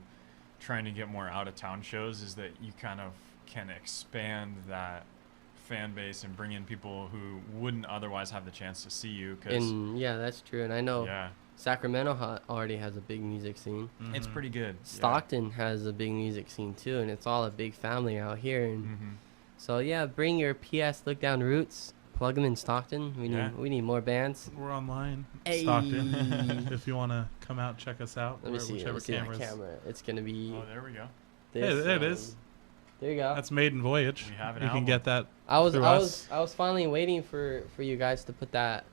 trying to get more out of town shows, is that you kind of can expand that fan base and bring in people who wouldn't otherwise have the chance to see you. And yeah, that's true. And I know Yeah, Sacramento already has a big music scene. it's Mhm. pretty good. Stockton has a big music scene too, and it's all a big family out here. And Mm-hmm. so yeah, bring your PS LookDown roots, plug them in Stockton. Yeah. We need more bands. We're online. Hey. Stockton. If you want to come out, check us out. Let me see. Let me see that cameras. camera. It's gonna be. Oh, there we go. This, there it is. There you go. That's Maiden Voyage. We have an You can album. get that. I was through I us. was finally waiting for you guys to put that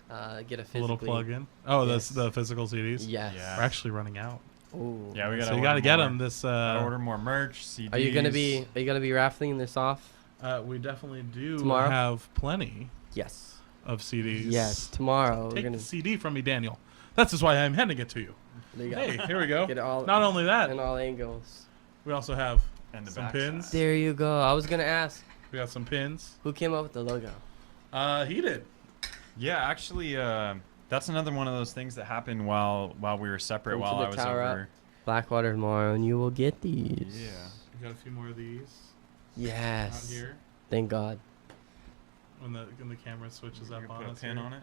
get a A physically. little plug in. Oh, Yes. the physical CDs. Yes. Yeah. We're actually running out. Ooh. Yeah, we gotta. So you got to order get more. them this. Gotta order more merch. CDs. Are you gonna be raffling this off? We definitely do Tomorrow? have plenty Yes. of CDs. Yes. Tomorrow we're Take gonna. the CD from me, Daniel. That's just why I'm handing it to you. There you go. Hey, here we go. Get it all. Not only that, in all angles. we also have And the some backside. pins. There you go. I was gonna ask We got some pins. who came up with the logo. He did. Yeah, actually, that's another one of those things that happened while we were separate. Come to While the I was tower up. over. Blackwater tomorrow, and you will get these. Yeah. We got a few more of these out Yes. here. Thank God. When the camera switches You up can on put a us. pin here. on it.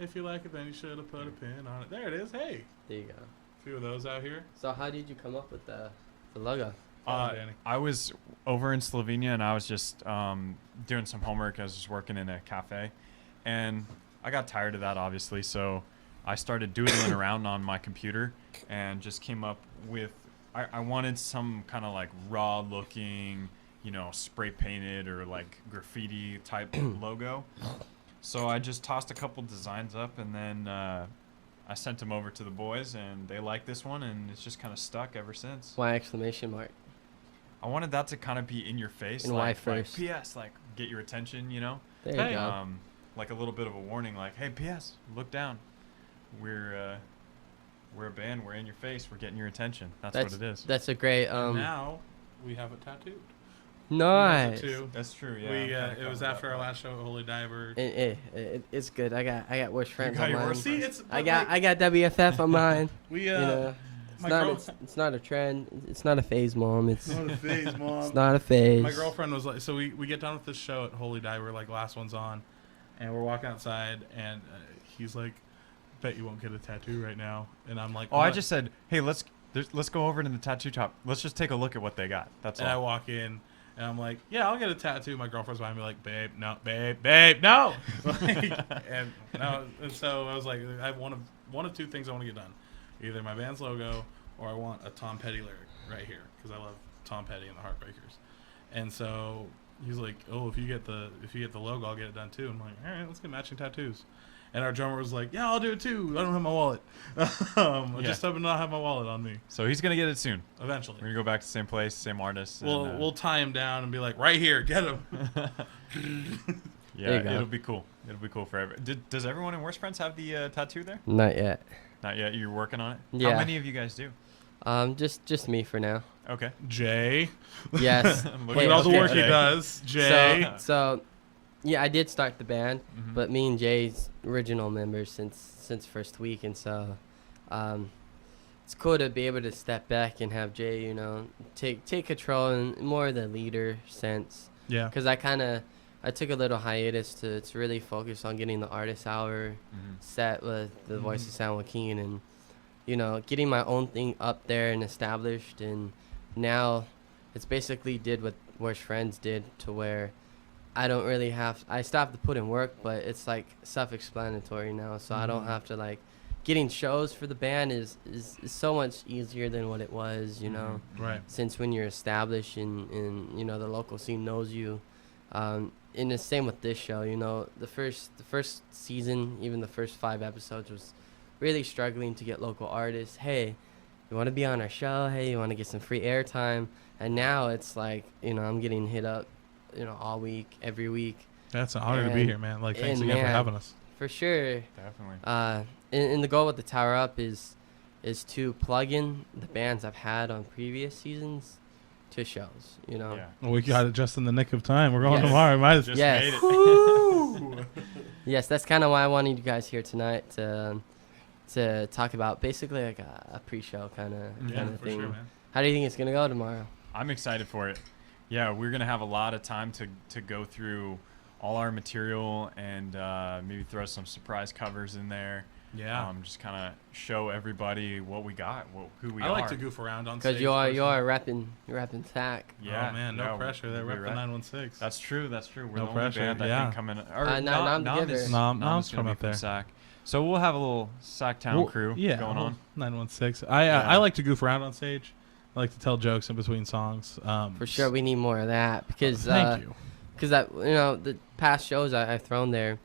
If you like it, then you should have put a pin on it. There it is. Hey, There you go. a few of those out here. So how did you come up with the logo? Danny. I was over in Slovenia and I was just doing some homework. I was just working in a cafe, and I got tired of that, obviously. So I started doodling around on my computer and just came up with. I wanted some kind of like raw looking, spray painted or like graffiti type logo. So I just tossed a couple designs up, and then I sent them over to the boys, and they liked this one, and it's just kind of stuck ever since. Why exclamation mark? I wanted that to kind of be in your face, And like, why first? P.S. like get your attention, There Hey, you go. like a little bit of a warning, like, hey, P.S. look down, we're a band, we're in your face, we're getting your attention. That's what it is. That's a great And now we have it tattooed. nice. Too. That's true. Yeah. We kinda it was covered after that our part. last show at Holy Diver. It's good. I got worse friends got on your mine. worst See, it's I but, got like, WFF on mine. we you know, my girl- it's not a trend. It's not a phase, Mom. It's not a phase, Mom. it's not a phase. My girlfriend was like, so we get done with this show at Holy Diver, like last one's on, and we're walking outside, and he's like, "Bet you won't get a tattoo right now," and I'm like, Oh, I "What?" just said, hey, let's go over to the tattoo shop. Let's just take a look at what they got. That's And I all. walk in, and I'm like, "Yeah, I'll get a tattoo." My girlfriend's behind me, like, "Babe, no, babe, no." Like, and so I was like, I have one of two things I want to get done: either my band's logo, or I want a Tom Petty lyric right here, because I love Tom Petty and the Heartbreakers. And so he's like, "Oh, if you get the logo, I'll get it done too." I'm like, "All right, let's get matching tattoos." And our drummer was like, "Yeah, I'll do it too. I don't have my wallet. I just happen to not have my wallet on me." So he's gonna get it soon. Eventually, We're gonna go back to the same place, same artist. we'll tie him down and be like, "Right here, get him." Yeah, There you go. it'll be cool. It'll be cool for everyone. Does everyone in Worst Friends have the tattoo there? Not yet. Not yet. You're working on it. Yeah. How many of you guys do? Just me for now. Okay. Jay, Yes. Look Hey, look at all the okay. work he Jay. does. Jay, So, yeah, I did start the band, Mhm. but me and Jay's original members since first week, and so it's cool to be able to step back and have Jay, take control in more of the leader sense. yeah, Because I took a little hiatus to really focus on getting the artist hour Mhm. set with the voice of San Joaquin, and getting my own thing up there and established. And now it's basically did what Worst Friends did, to where I don't really I still have to put in work, but it's like self-explanatory now, so I don't Mhm. have to like getting shows for the band is so much easier than what it was, right. since when you're established and the local scene knows you. And the same with this show, the first season, even the first 5 episodes, was really struggling to get local artists. Hey, you want to be on our show? Hey, you want to get some free airtime? And now it's like, I'm getting hit up, all week, every week. That's an honor to be And- here, man. Like, thanks and again for man, having us. For sure. Definitely. And the goal with the Tower Up is to plug in the bands I've had on previous seasons to shows, Yeah. Well, we got it just in the nick of time. We're going Yes. tomorrow. Might as Just Yes. made it. Woo! Yes, that's kind of why I wanted you guys here tonight to talk about basically like a pre-show kind of Yeah, for thing. sure, man. How do you think it's gonna go tomorrow? I'm excited for it. Yeah, we're gonna have a lot of time to go through all our material and maybe throw some surprise covers in there. Yeah. Just kind of show everybody what we got, who we I are. like to goof around on stage. Because you're personally. repping Thack. Yeah. Oh man, no yeah, pressure. They're we're repping right. 916. That's true. That's true. We're No the only pressure, band I yeah. think coming. Or No, I'm the Nam giver. is, Nam- Nam Nam's is gonna from be up there. Sac. So we'll have a little Sacktown Well, crew yeah, going on. 916. Yeah. I like to goof around on stage. I like to tell jokes in between songs. For sure, we need more of that because Thank you. because the past shows I've thrown there,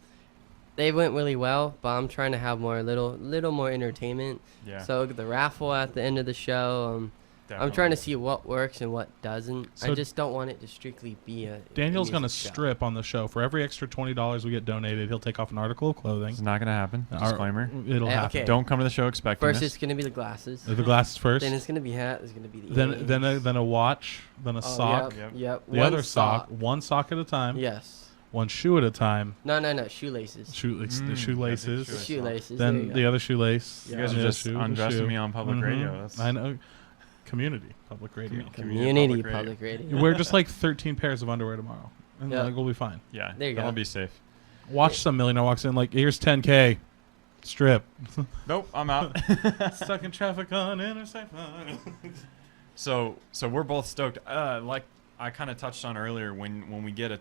they went really well, but I'm trying to have more little more entertainment. Yeah. So the raffle at the end of the show, I'm trying to see what works and what doesn't. So I just don't want it to strictly be a Daniel's going gonna strip on the show. For every extra $20 we get donated, he'll take off an article of clothing. It's not gonna happen. Disclaimer. It'll happen. Okay. Don't come to the show expecting First, this. it's gonna be the glasses. The glasses first. Then it's gonna be hat. There's gonna be the Then a watch. Then a sock. Yep. The other sock. One sock at a time. Yes. One shoe at a time. No. Shoelaces. The Shoelaces. shoelaces. There you Then go. the other shoelace. You guys are Yeah, just the undressing shoe. me on public radio. That's I know. Community public radio. Community public radio. You wear just like 13 pairs of underwear tomorrow, and Yeah. like, we'll be fine. Yeah, There you that'll go. be safe. Watch some millionaire walks in like, here's 10K, strip. Nope, I'm out. Stuck in traffic on interstate. So we're both stoked. Like I kind of touched on earlier, when we get a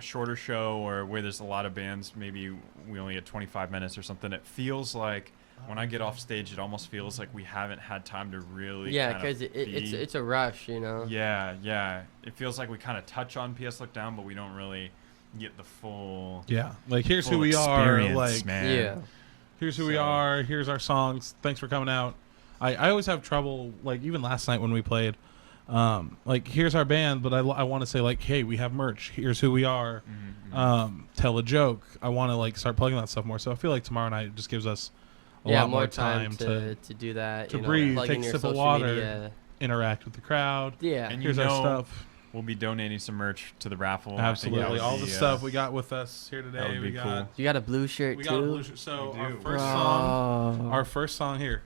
shorter show or where there's a lot of bands, maybe we only get 25 minutes or something. It feels like when I get off stage, it almost feels like we haven't had time to really. Yeah, because it's a rush, you know. Yeah. It feels like we kind of touch on PS Look Down, but we don't really get the full. Yeah, like here's who full we are. experience, Like man. Yeah. here's who we So- are. Here's our songs. Thanks for coming out. I always have trouble, like even last night when we played. Like here's our band, but I want to say like, hey, we have merch. Here's who we are. Tell a joke. I want to like start plugging that stuff more. So I feel like tomorrow night just gives us a lot more more time to do that. to you know, breathe, plug take in a your sip of social water. media. interact with the crowd. Yeah. And Here's our stuff. We'll be donating some merch to the raffle. I think that Absolutely, would all the be, stuff we got with us here that today. would We be got cool. You got a blue shirt we too. got a blue shirt. So We our do. first song, our first song here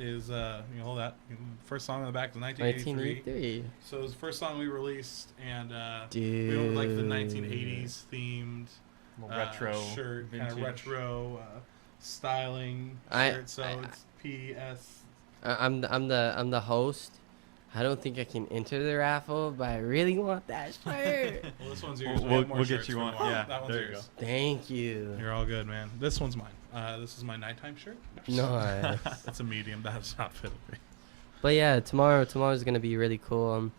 is you hold that. First song on the back is 1983. 1983. So it was the first song we released, and Dude. we went with like the 1980s themed retro shirt, kind of vintage. retro styling I- shirt. So it's PS. I'm the host. I don't think I can enter the raffle, but I really want that shirt. Well, this one's yours. We We'll have more get shirts you for one. tomorrow. Yeah, that one's there you yours. Thank you. You're all good, man. This one's mine. This is my nighttime shirt. Nice. It's a medium. That's not fitting me. But yeah, tomorrow's gonna be really cool.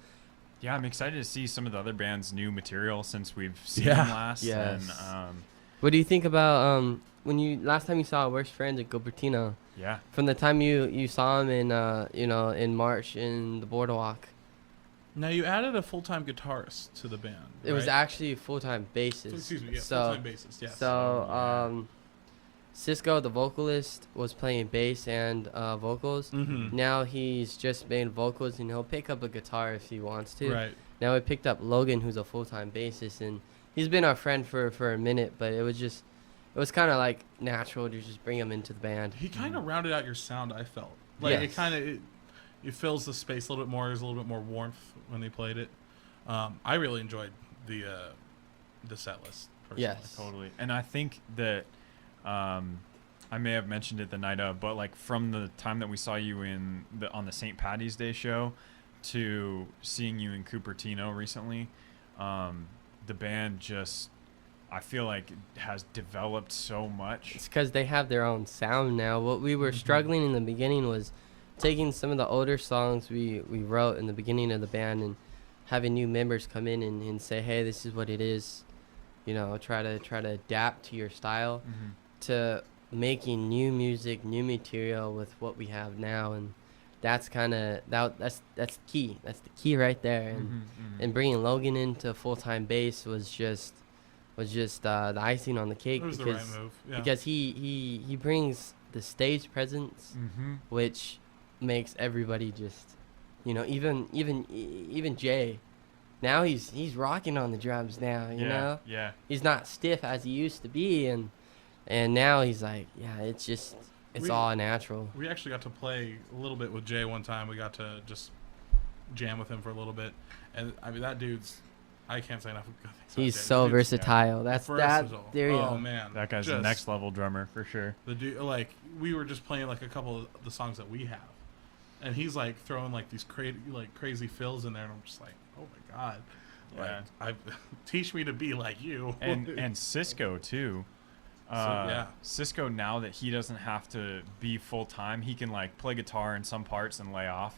Yeah, I'm excited to see some of the other bands' new material since we've seen Yeah. them last. Yes. And What do you think about when you last time you saw Worst Friends at Cupertino? yeah, From the time you saw him in in March in the Boardwalk, Now you added a full-time guitarist to the band. it was right? actually a full-time bassist. Excuse me. Yeah, so full-time bassist. Yes. so Cisco, the vocalist, was playing bass and vocals. Mhm. Now he's just made vocals, and he'll pick up a guitar if he wants to. Right. Now we picked up Logan, who's a full-time bassist, and he's been our friend for a minute, but it was kind of like natural to just bring him into the band. He kind of rounded out your sound. I felt like it Yes. kind of it fills the space a little bit more. There's a little bit more warmth when they played it. I really enjoyed the set list. Personally. Yes. totally. And I think that I may have mentioned it the night of, but like from the time that we saw you on the St. Patty's Day show to seeing you in Cupertino recently, the band just, I feel like, has developed so much. It's because they have their own sound now. What we were Mhm. struggling in the beginning was taking some of the older songs we wrote in the beginning of the band and having new members come in and say, hey, this is what it is. You know, try to adapt to your style, to making new music, new material with what we have now, and that's kind of that's key. That's the key right there. And bringing Logan into full-time bass was just the icing on the cake It was because the right move. Yeah. because he brings the stage presence, which makes everybody just, even Jay. Now he's rocking on the drums now, you know? Yeah. He's not stiff as he used to be, and now he's like, yeah, it's We- all natural. We actually got to play a little bit with Jay one time. We got to just jam with him for a little bit, and I mean that dude's. I can't say enough good things about He's Jay. so The dude's versatile. That's that. versatile. There you Oh go. man, That guy's the Just next level drummer for sure. The dude, like we were just playing like a couple of the songs that we have, and he's like throwing like these crazy fills in there, and I'm just like, oh my god, like teach me to be like you. And Cisco too. yeah. Cisco, now that he doesn't have to be full time, he can like play guitar in some parts and lay off.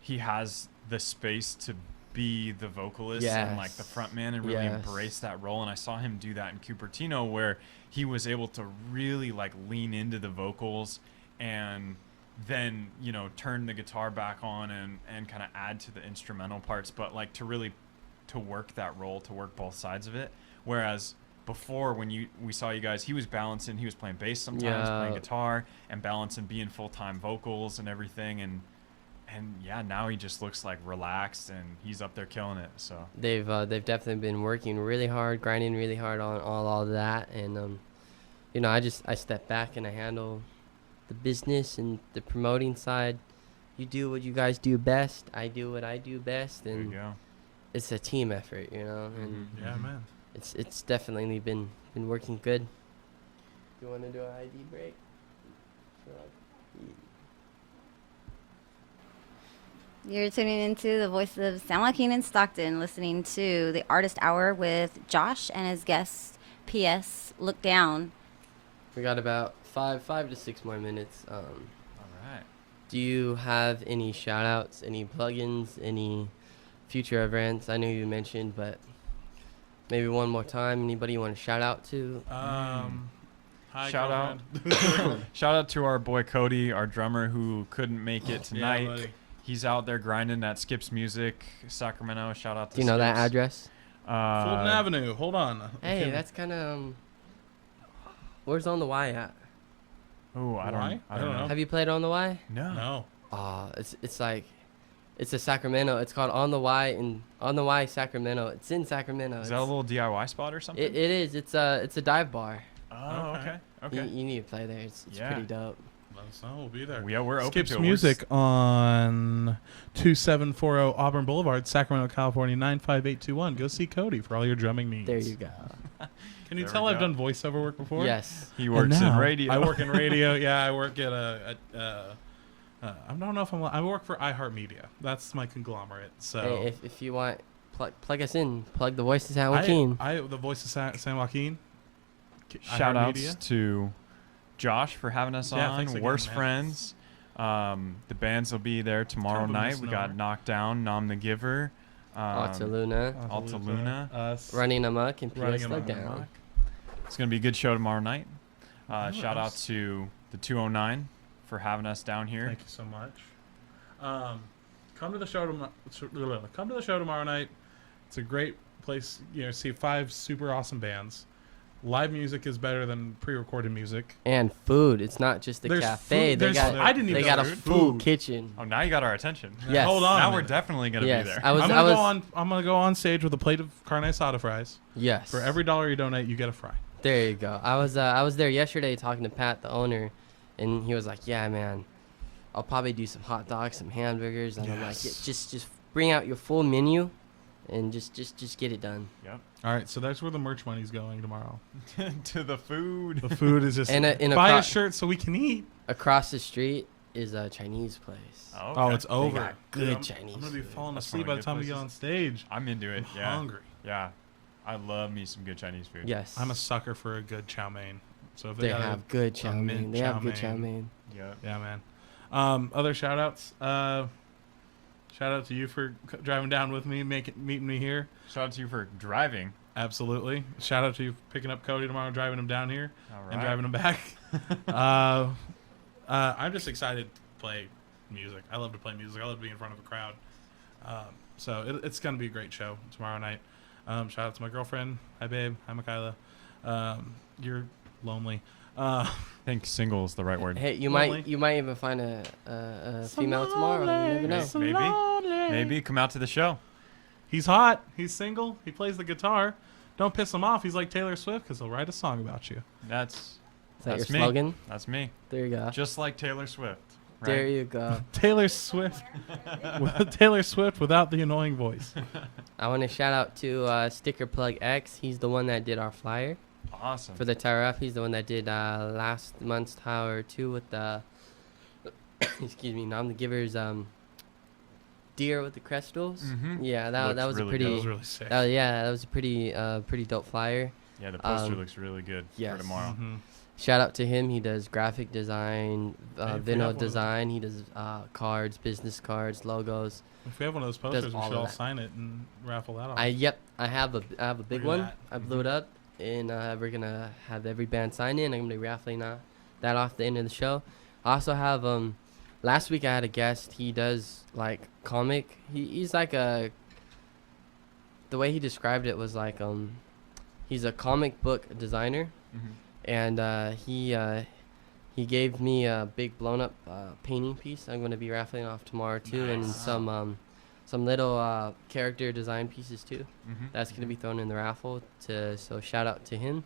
He has the space to be the vocalist and like the Yes. front man and really Yes. embrace that role. And I saw him do that in Cupertino, where he was able to really like lean into the vocals and then turn the guitar back on and kind of add to the instrumental parts, but like to work that role, to work both sides of it. Whereas before, when we saw you guys, he was balancing, he was playing bass sometimes, playing guitar, and balancing being full-time vocals and everything, and yeah, now he just looks like relaxed, and he's up there killing it. So They've definitely been working really hard, grinding really hard on all of that, and I step back and I handle the business and the promoting side. You do what you guys do best. I do what I do best, there you and go. it's a team effort, and Yeah, man. it's definitely been working good. You want to do an ID break? You're tuning into the voice of San Joaquin and Stockton, listening to the Artist Hour with Josh and his guest, P.S. Look Down. We got about 5 to 6 more minutes. All right. Do you have any shout outs, any plugins, any future events? I know you mentioned, but maybe one more time. Anybody you want to shout out to? Hi, Shout out. girlfriend. Shout out to our boy Cody, our drummer, who couldn't make it tonight. Yeah, buddy. He's out there grinding at Skip's Music, Sacramento. Shout out to Do you know that Skips. address? Fulton Avenue. Hold on. Hey, Okay. that's kind of. Where's On the Y at? Oh, I Why? don't know. Have you played On the Y? No. No. It's like, it's a Sacramento. It's called On the Y Sacramento. It's in Sacramento. Is that a little DIY spot or something? It is. It's a dive bar. Oh, Okay. okay. You need to play there. It's Yeah. pretty dope. Let us know. We'll be there. Yeah, we're open Skip's to it. Music on 2740 Auburn Boulevard, Sacramento, California, 95821. Go see Cody for all your drumming needs. There you go. Can you There tell we I've go. done voiceover work before? Yes. He And works in now radio. I work in radio. Yeah, I work at I don't know if I work for iHeartMedia. That's my conglomerate. So Hey, if you want, plug us in. Plug the voice of San Joaquin. I the voice of San Joaquin. Shout outs iHeartMedia. to Josh for having us Yeah, on. thanks again, Worst man. Friends. The bands will be there tomorrow Kind of a night. We got misnomer. Knocked Down, Nom the Giver. Alta Luna. Alta Luna. Us. Running Amok and Running PS Amok. Lookdown. It's going to be a good show tomorrow night. Shout out Nice. to the 209 for having us down here. Thank you so much. Come to the show tomorrow. Come to the show tomorrow night. It's a great place. See 5 super awesome bands. Live music is better than pre-recorded music. And food. It's not just the There's cafe. food- They there's- got. I didn't They even got a know there's full food. kitchen. Oh, now you got our attention. Yes. Hold on. Now a we're minute. definitely going to Yes. be there. I was. I'm I gonna was. go on. I'm gonna go on stage with a plate of carne asada fries. Yes. For every $1 you donate, you get a fry. There you go. I was there yesterday talking to Pat, the owner, and he was like, "Yeah, man, I'll probably do some hot dogs, some hamburgers." And I'm like, Yes. Just bring out your full menu, and just get it done." Yep. All right, so that's where the merch money's going tomorrow. To the food. The food is just And a buy a cro- shirt so we can eat. Across the street is a Chinese place. Oh, okay. it's over. got good Dude, I'm Chinese gonna be food. falling That's asleep one by of the the time we good get on places. stage. I'm into it. I'm Yeah. hungry. Yeah. I love me some good Chinese food. Yes. I'm a sucker for a good chow mein. So if They got have good chow mein. mint They have chow good chow mein. mein. Yep. yeah, man. Other shout outs. Shout out to you for driving down with me, meeting me here. Shout out to you for driving. Absolutely. Shout out to you for picking up Cody tomorrow, driving him down here, All right. and driving him back. I'm just excited to play music. I love to play music. I love to be in front of a crowd. So it's going to be a great show tomorrow night. Shout out to my girlfriend. Hi, babe. Hi, Michaela. You're lonely. I think single is the right word. Hey, you Lonely. might even find a female tomorrow. You never know. So Maybe. lonely. Maybe come out to the show. He's hot. He's single. He plays the guitar. Don't piss him off. He's like Taylor Swift because he'll write a song about you. That's Is that your That's me. slogan? that's me. There you go. Just like Taylor Swift. Right? There you go. Taylor Swift. Taylor Swift without the annoying voice. I want to shout out to Sticker Plug X. He's the one that did our flyer Awesome. for the Tower Up. He's the one that did last month's Tower 2 with the, excuse me, Nom the Giver's deer with the crystals. Mhm. Yeah, that Looks was really a pretty, That was really sick. that was a pretty dope flyer. Yeah, the poster Um, looks really good yes. for tomorrow. Mhm. Shout out to him. He does graphic design, Hey, if we have vinyl one of design. He does cards, business cards, logos. If we have one of those posters, we all should of all that. sign it and raffle that off. I have a big at one. that. I blew it up, and we're gonna have every band sign in. I'm gonna be raffling that off the end of the show. I also have last week I had a guest. He does like comic. He's like a. The way he described it was like he's a comic book designer, and he gave me a big blown up painting piece. I'm gonna be raffling off tomorrow too, and some little character design pieces too. That's gonna be thrown in the raffle. So shout out to him,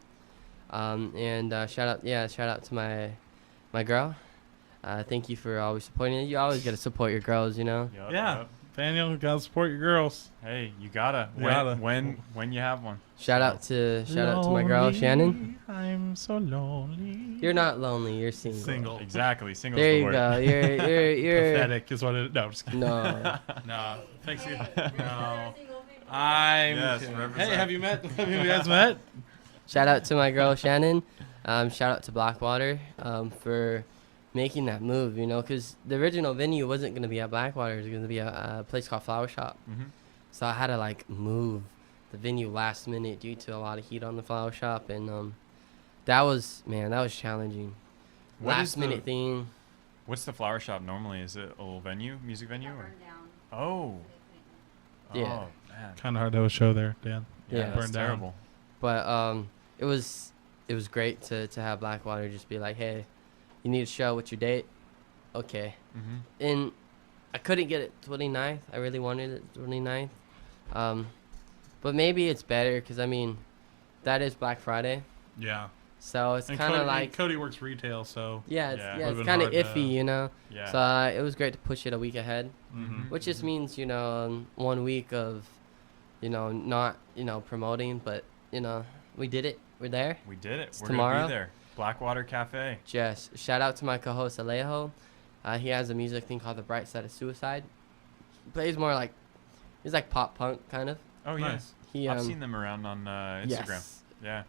and shout out to my girl. Thank you for always supporting it. You always gotta support your girls, you know. Yeah. Daniel, you gotta support your girls. Hey, you gotta. When you have one. Shout out to my girl Shannon. I'm so lonely. You're not lonely. You're single. Single. Exactly. Single's There the you word. go. You're Pathetic is what it. No, I'm just kidding. no. No. Thanks. No. I'm. Yes, kidding. represent. Hey, have you met? Have you guys met? Shout out to my girl Shannon. Shout out to Blackwater for making that move. You know, because the original venue wasn't gonna be at Blackwater. It was gonna be a place called Flower Shop. So I had to like move the venue last minute due to a lot of heat on the Flower Shop, and that was challenging. What is Last minute thing. What's the flower shop normally? Is it a little venue, music venue? Or? Burned down. Oh. Yeah. Oh, man. Kind of hard to have a show there, Dan. Yeah, that's burned down. terrible. But it was great to have Blackwater just be like, hey, you need a show. What's your date? Okay. And I couldn't get it 29th. I really wanted it 29th. But maybe it's better because I mean, that is Black Friday, Yeah. so it's And kind of Cody, like Cody works retail, so. Yeah. it's Would've been kind of hard iffy, to- you know. Yeah. So it was great to push it a week ahead, Mhm. which just means 1 week of not promoting, but we did it. We're there. We did it. It's We're tomorrow. gonna be there. Blackwater Cafe. Just shout out to my co-host Alejo. He has a music thing called The Bright Side of Suicide. He plays more like he's like pop punk kind of. Oh Nice. He I've seen them around on Instagram. yes, Yeah.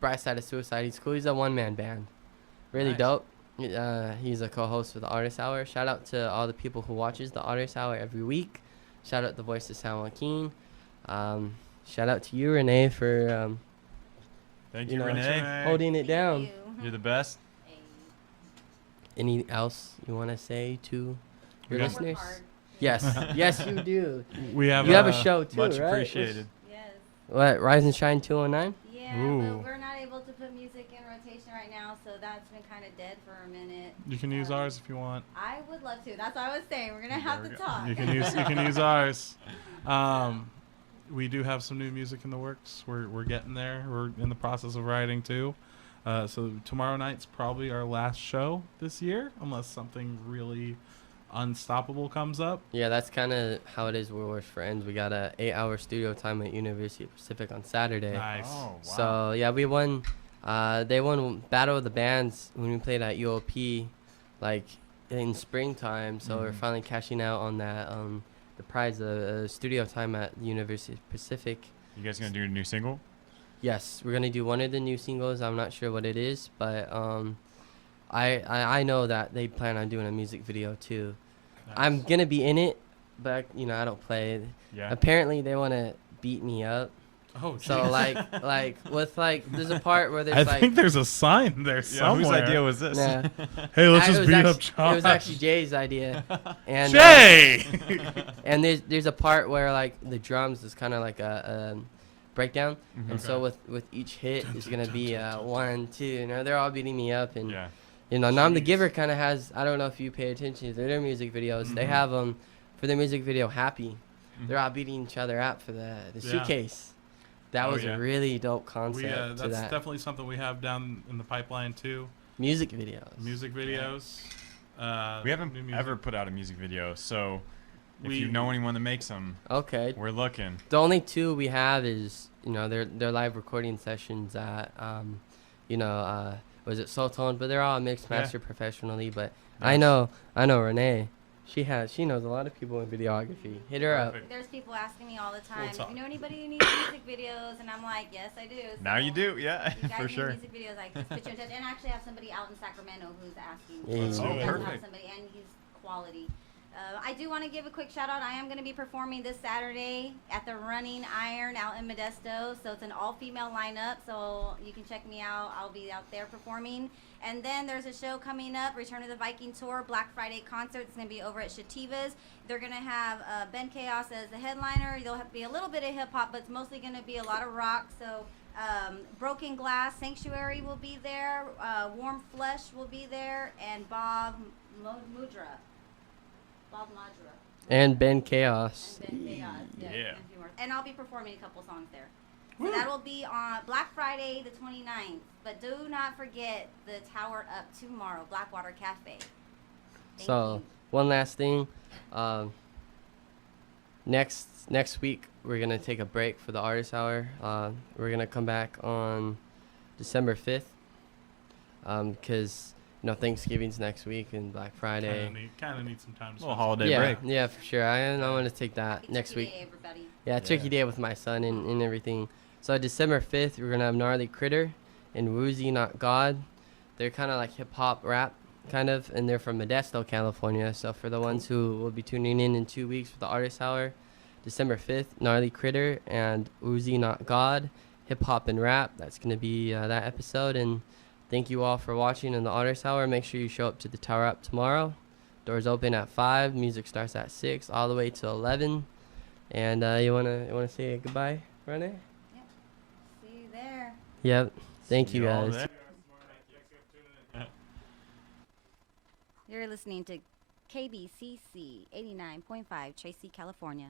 Bright Side of Suicide. He's cool. He's a one-man band. Really Nice. dope. He's a co-host for the Artist Hour. Shout out to all the people who watches the Artist Hour every week. Shout out the voice of San Joaquin. Shout out to you, Renee, for Thank You you, know, Renee. holding it down. You. You're the best. Any else you want to say to your Yeah. listeners? Work hard. Yes, yes, you do. We have. You have a show too, Much right? appreciated. Yes. What? Rise and Shine 209? Yeah, Ooh. but we're not able to put music in rotation right now, so that's been kind of dead for a minute. You can use ours if you want. I would love to. That's what I was saying. We're gonna There have we to go. talk. You can use ours. We do have some new music in the works. We're getting there. We're in the process of writing too. So tomorrow night's probably our last show this year, unless something really unstoppable comes up. Yeah, that's kind of how it is. We're friends. We got a 8-hour studio time at University of Pacific on Saturday. Nice. Oh, wow. So yeah, we won. They won Battle of the Bands when we played at UOP, like in springtime. So we're finally cashing out on that. The prize of studio time at the University of Pacific. You guys gonna do a new single? Yes, we're gonna do one of the new singles. I'm not sure what it is, but I know that they plan on doing a music video too. I'm gonna be in it, but I don't play. Yeah. Apparently they want to beat me up. Oh, So geez. like there's a part where there's I like think there's a sign there Yeah, somewhere. whose idea was this? nah. Hey, let's It just was beat up actu- Josh. It was actually Jay's idea. And Jay. and there's a part where like the drums is kind of like a breakdown, and so with each hit is gonna be 1, 2. They're all beating me up, and Yeah. Nam the Giver kind of has. I don't know if you pay attention to their music videos. They have for their music video Happy. They're all beating each other up for the Yeah. suitcase. That Oh, was yeah. a really dope concept We to that's that. definitely something we have down in the pipeline too. Music videos. Music videos. We haven't new music. ever put out a music video, so if We- you know anyone that makes them, Okay. we're looking. The only two we have is they're live recording sessions at was it Sartain, but they're all mixed Yeah. mastered professionally. But Nice. I know Renee. She knows a lot of people in videography. Hit her up. Perfect. There's people asking me all the time, if talk. you know anybody who needs music videos, and I'm like, yes, I do. Now you So do, yeah, You guys for need sure. music videos, I can put you in touch. And I actually have somebody out in Sacramento who's asking. Yeah. So Oh, he does have perfect. somebody, and he's quality. I do want to give a quick shout out. I am going to be performing this Saturday at the Running Iron out in Modesto. So it's an all-female lineup. So you can check me out. I'll be out there performing. And then there's a show coming up, Return of the Viking Tour, Black Friday concert. It's going to be over at Shativa's. They're going to have Ben Chaos as the headliner. There'll have to be a little bit of hip-hop, but it's mostly going to be a lot of rock. So Broken Glass Sanctuary will be there. Warm Flesh will be there. And Bob Mudra. Bob Madra. And Ben Chaos. And Ben Chaos. Yes, Yeah. and a few more. And I'll be performing a couple songs there. So that will be on Black Friday the 29th. But do not forget the Tower Up tomorrow, Blackwater Cafe. Thank So you. one last thing. Next week we're gonna take a break for the Artist Hour. We're gonna come back on December 5th. Cause Thanksgiving's next week and Black Friday. Kind of need some time to Little spend holiday yeah, break. yeah, for sure. I want to take that Happy next Turkey week. Day, everybody. Yeah, tricky day with my son and everything. So December 5th, we're gonna have Gnarly Critter and Woozy Not God. They're kind of like hip hop rap, kind of, and they're from Modesto, California. So for the ones who will be tuning in 2 weeks for the Artist Hour, December 5th, Gnarly Critter and Woozy Not God, hip hop and rap. That's gonna be that episode. And thank you all for watching in the Artist Hour. Make sure you show up to the Tower Up tomorrow. Doors open at 5. Music starts at 6, all the way to 11. And you wanna say goodbye, Rene? See you there. Yep. Thank See you all guys. there. You're listening to KBCC 89.5, Tracy, California.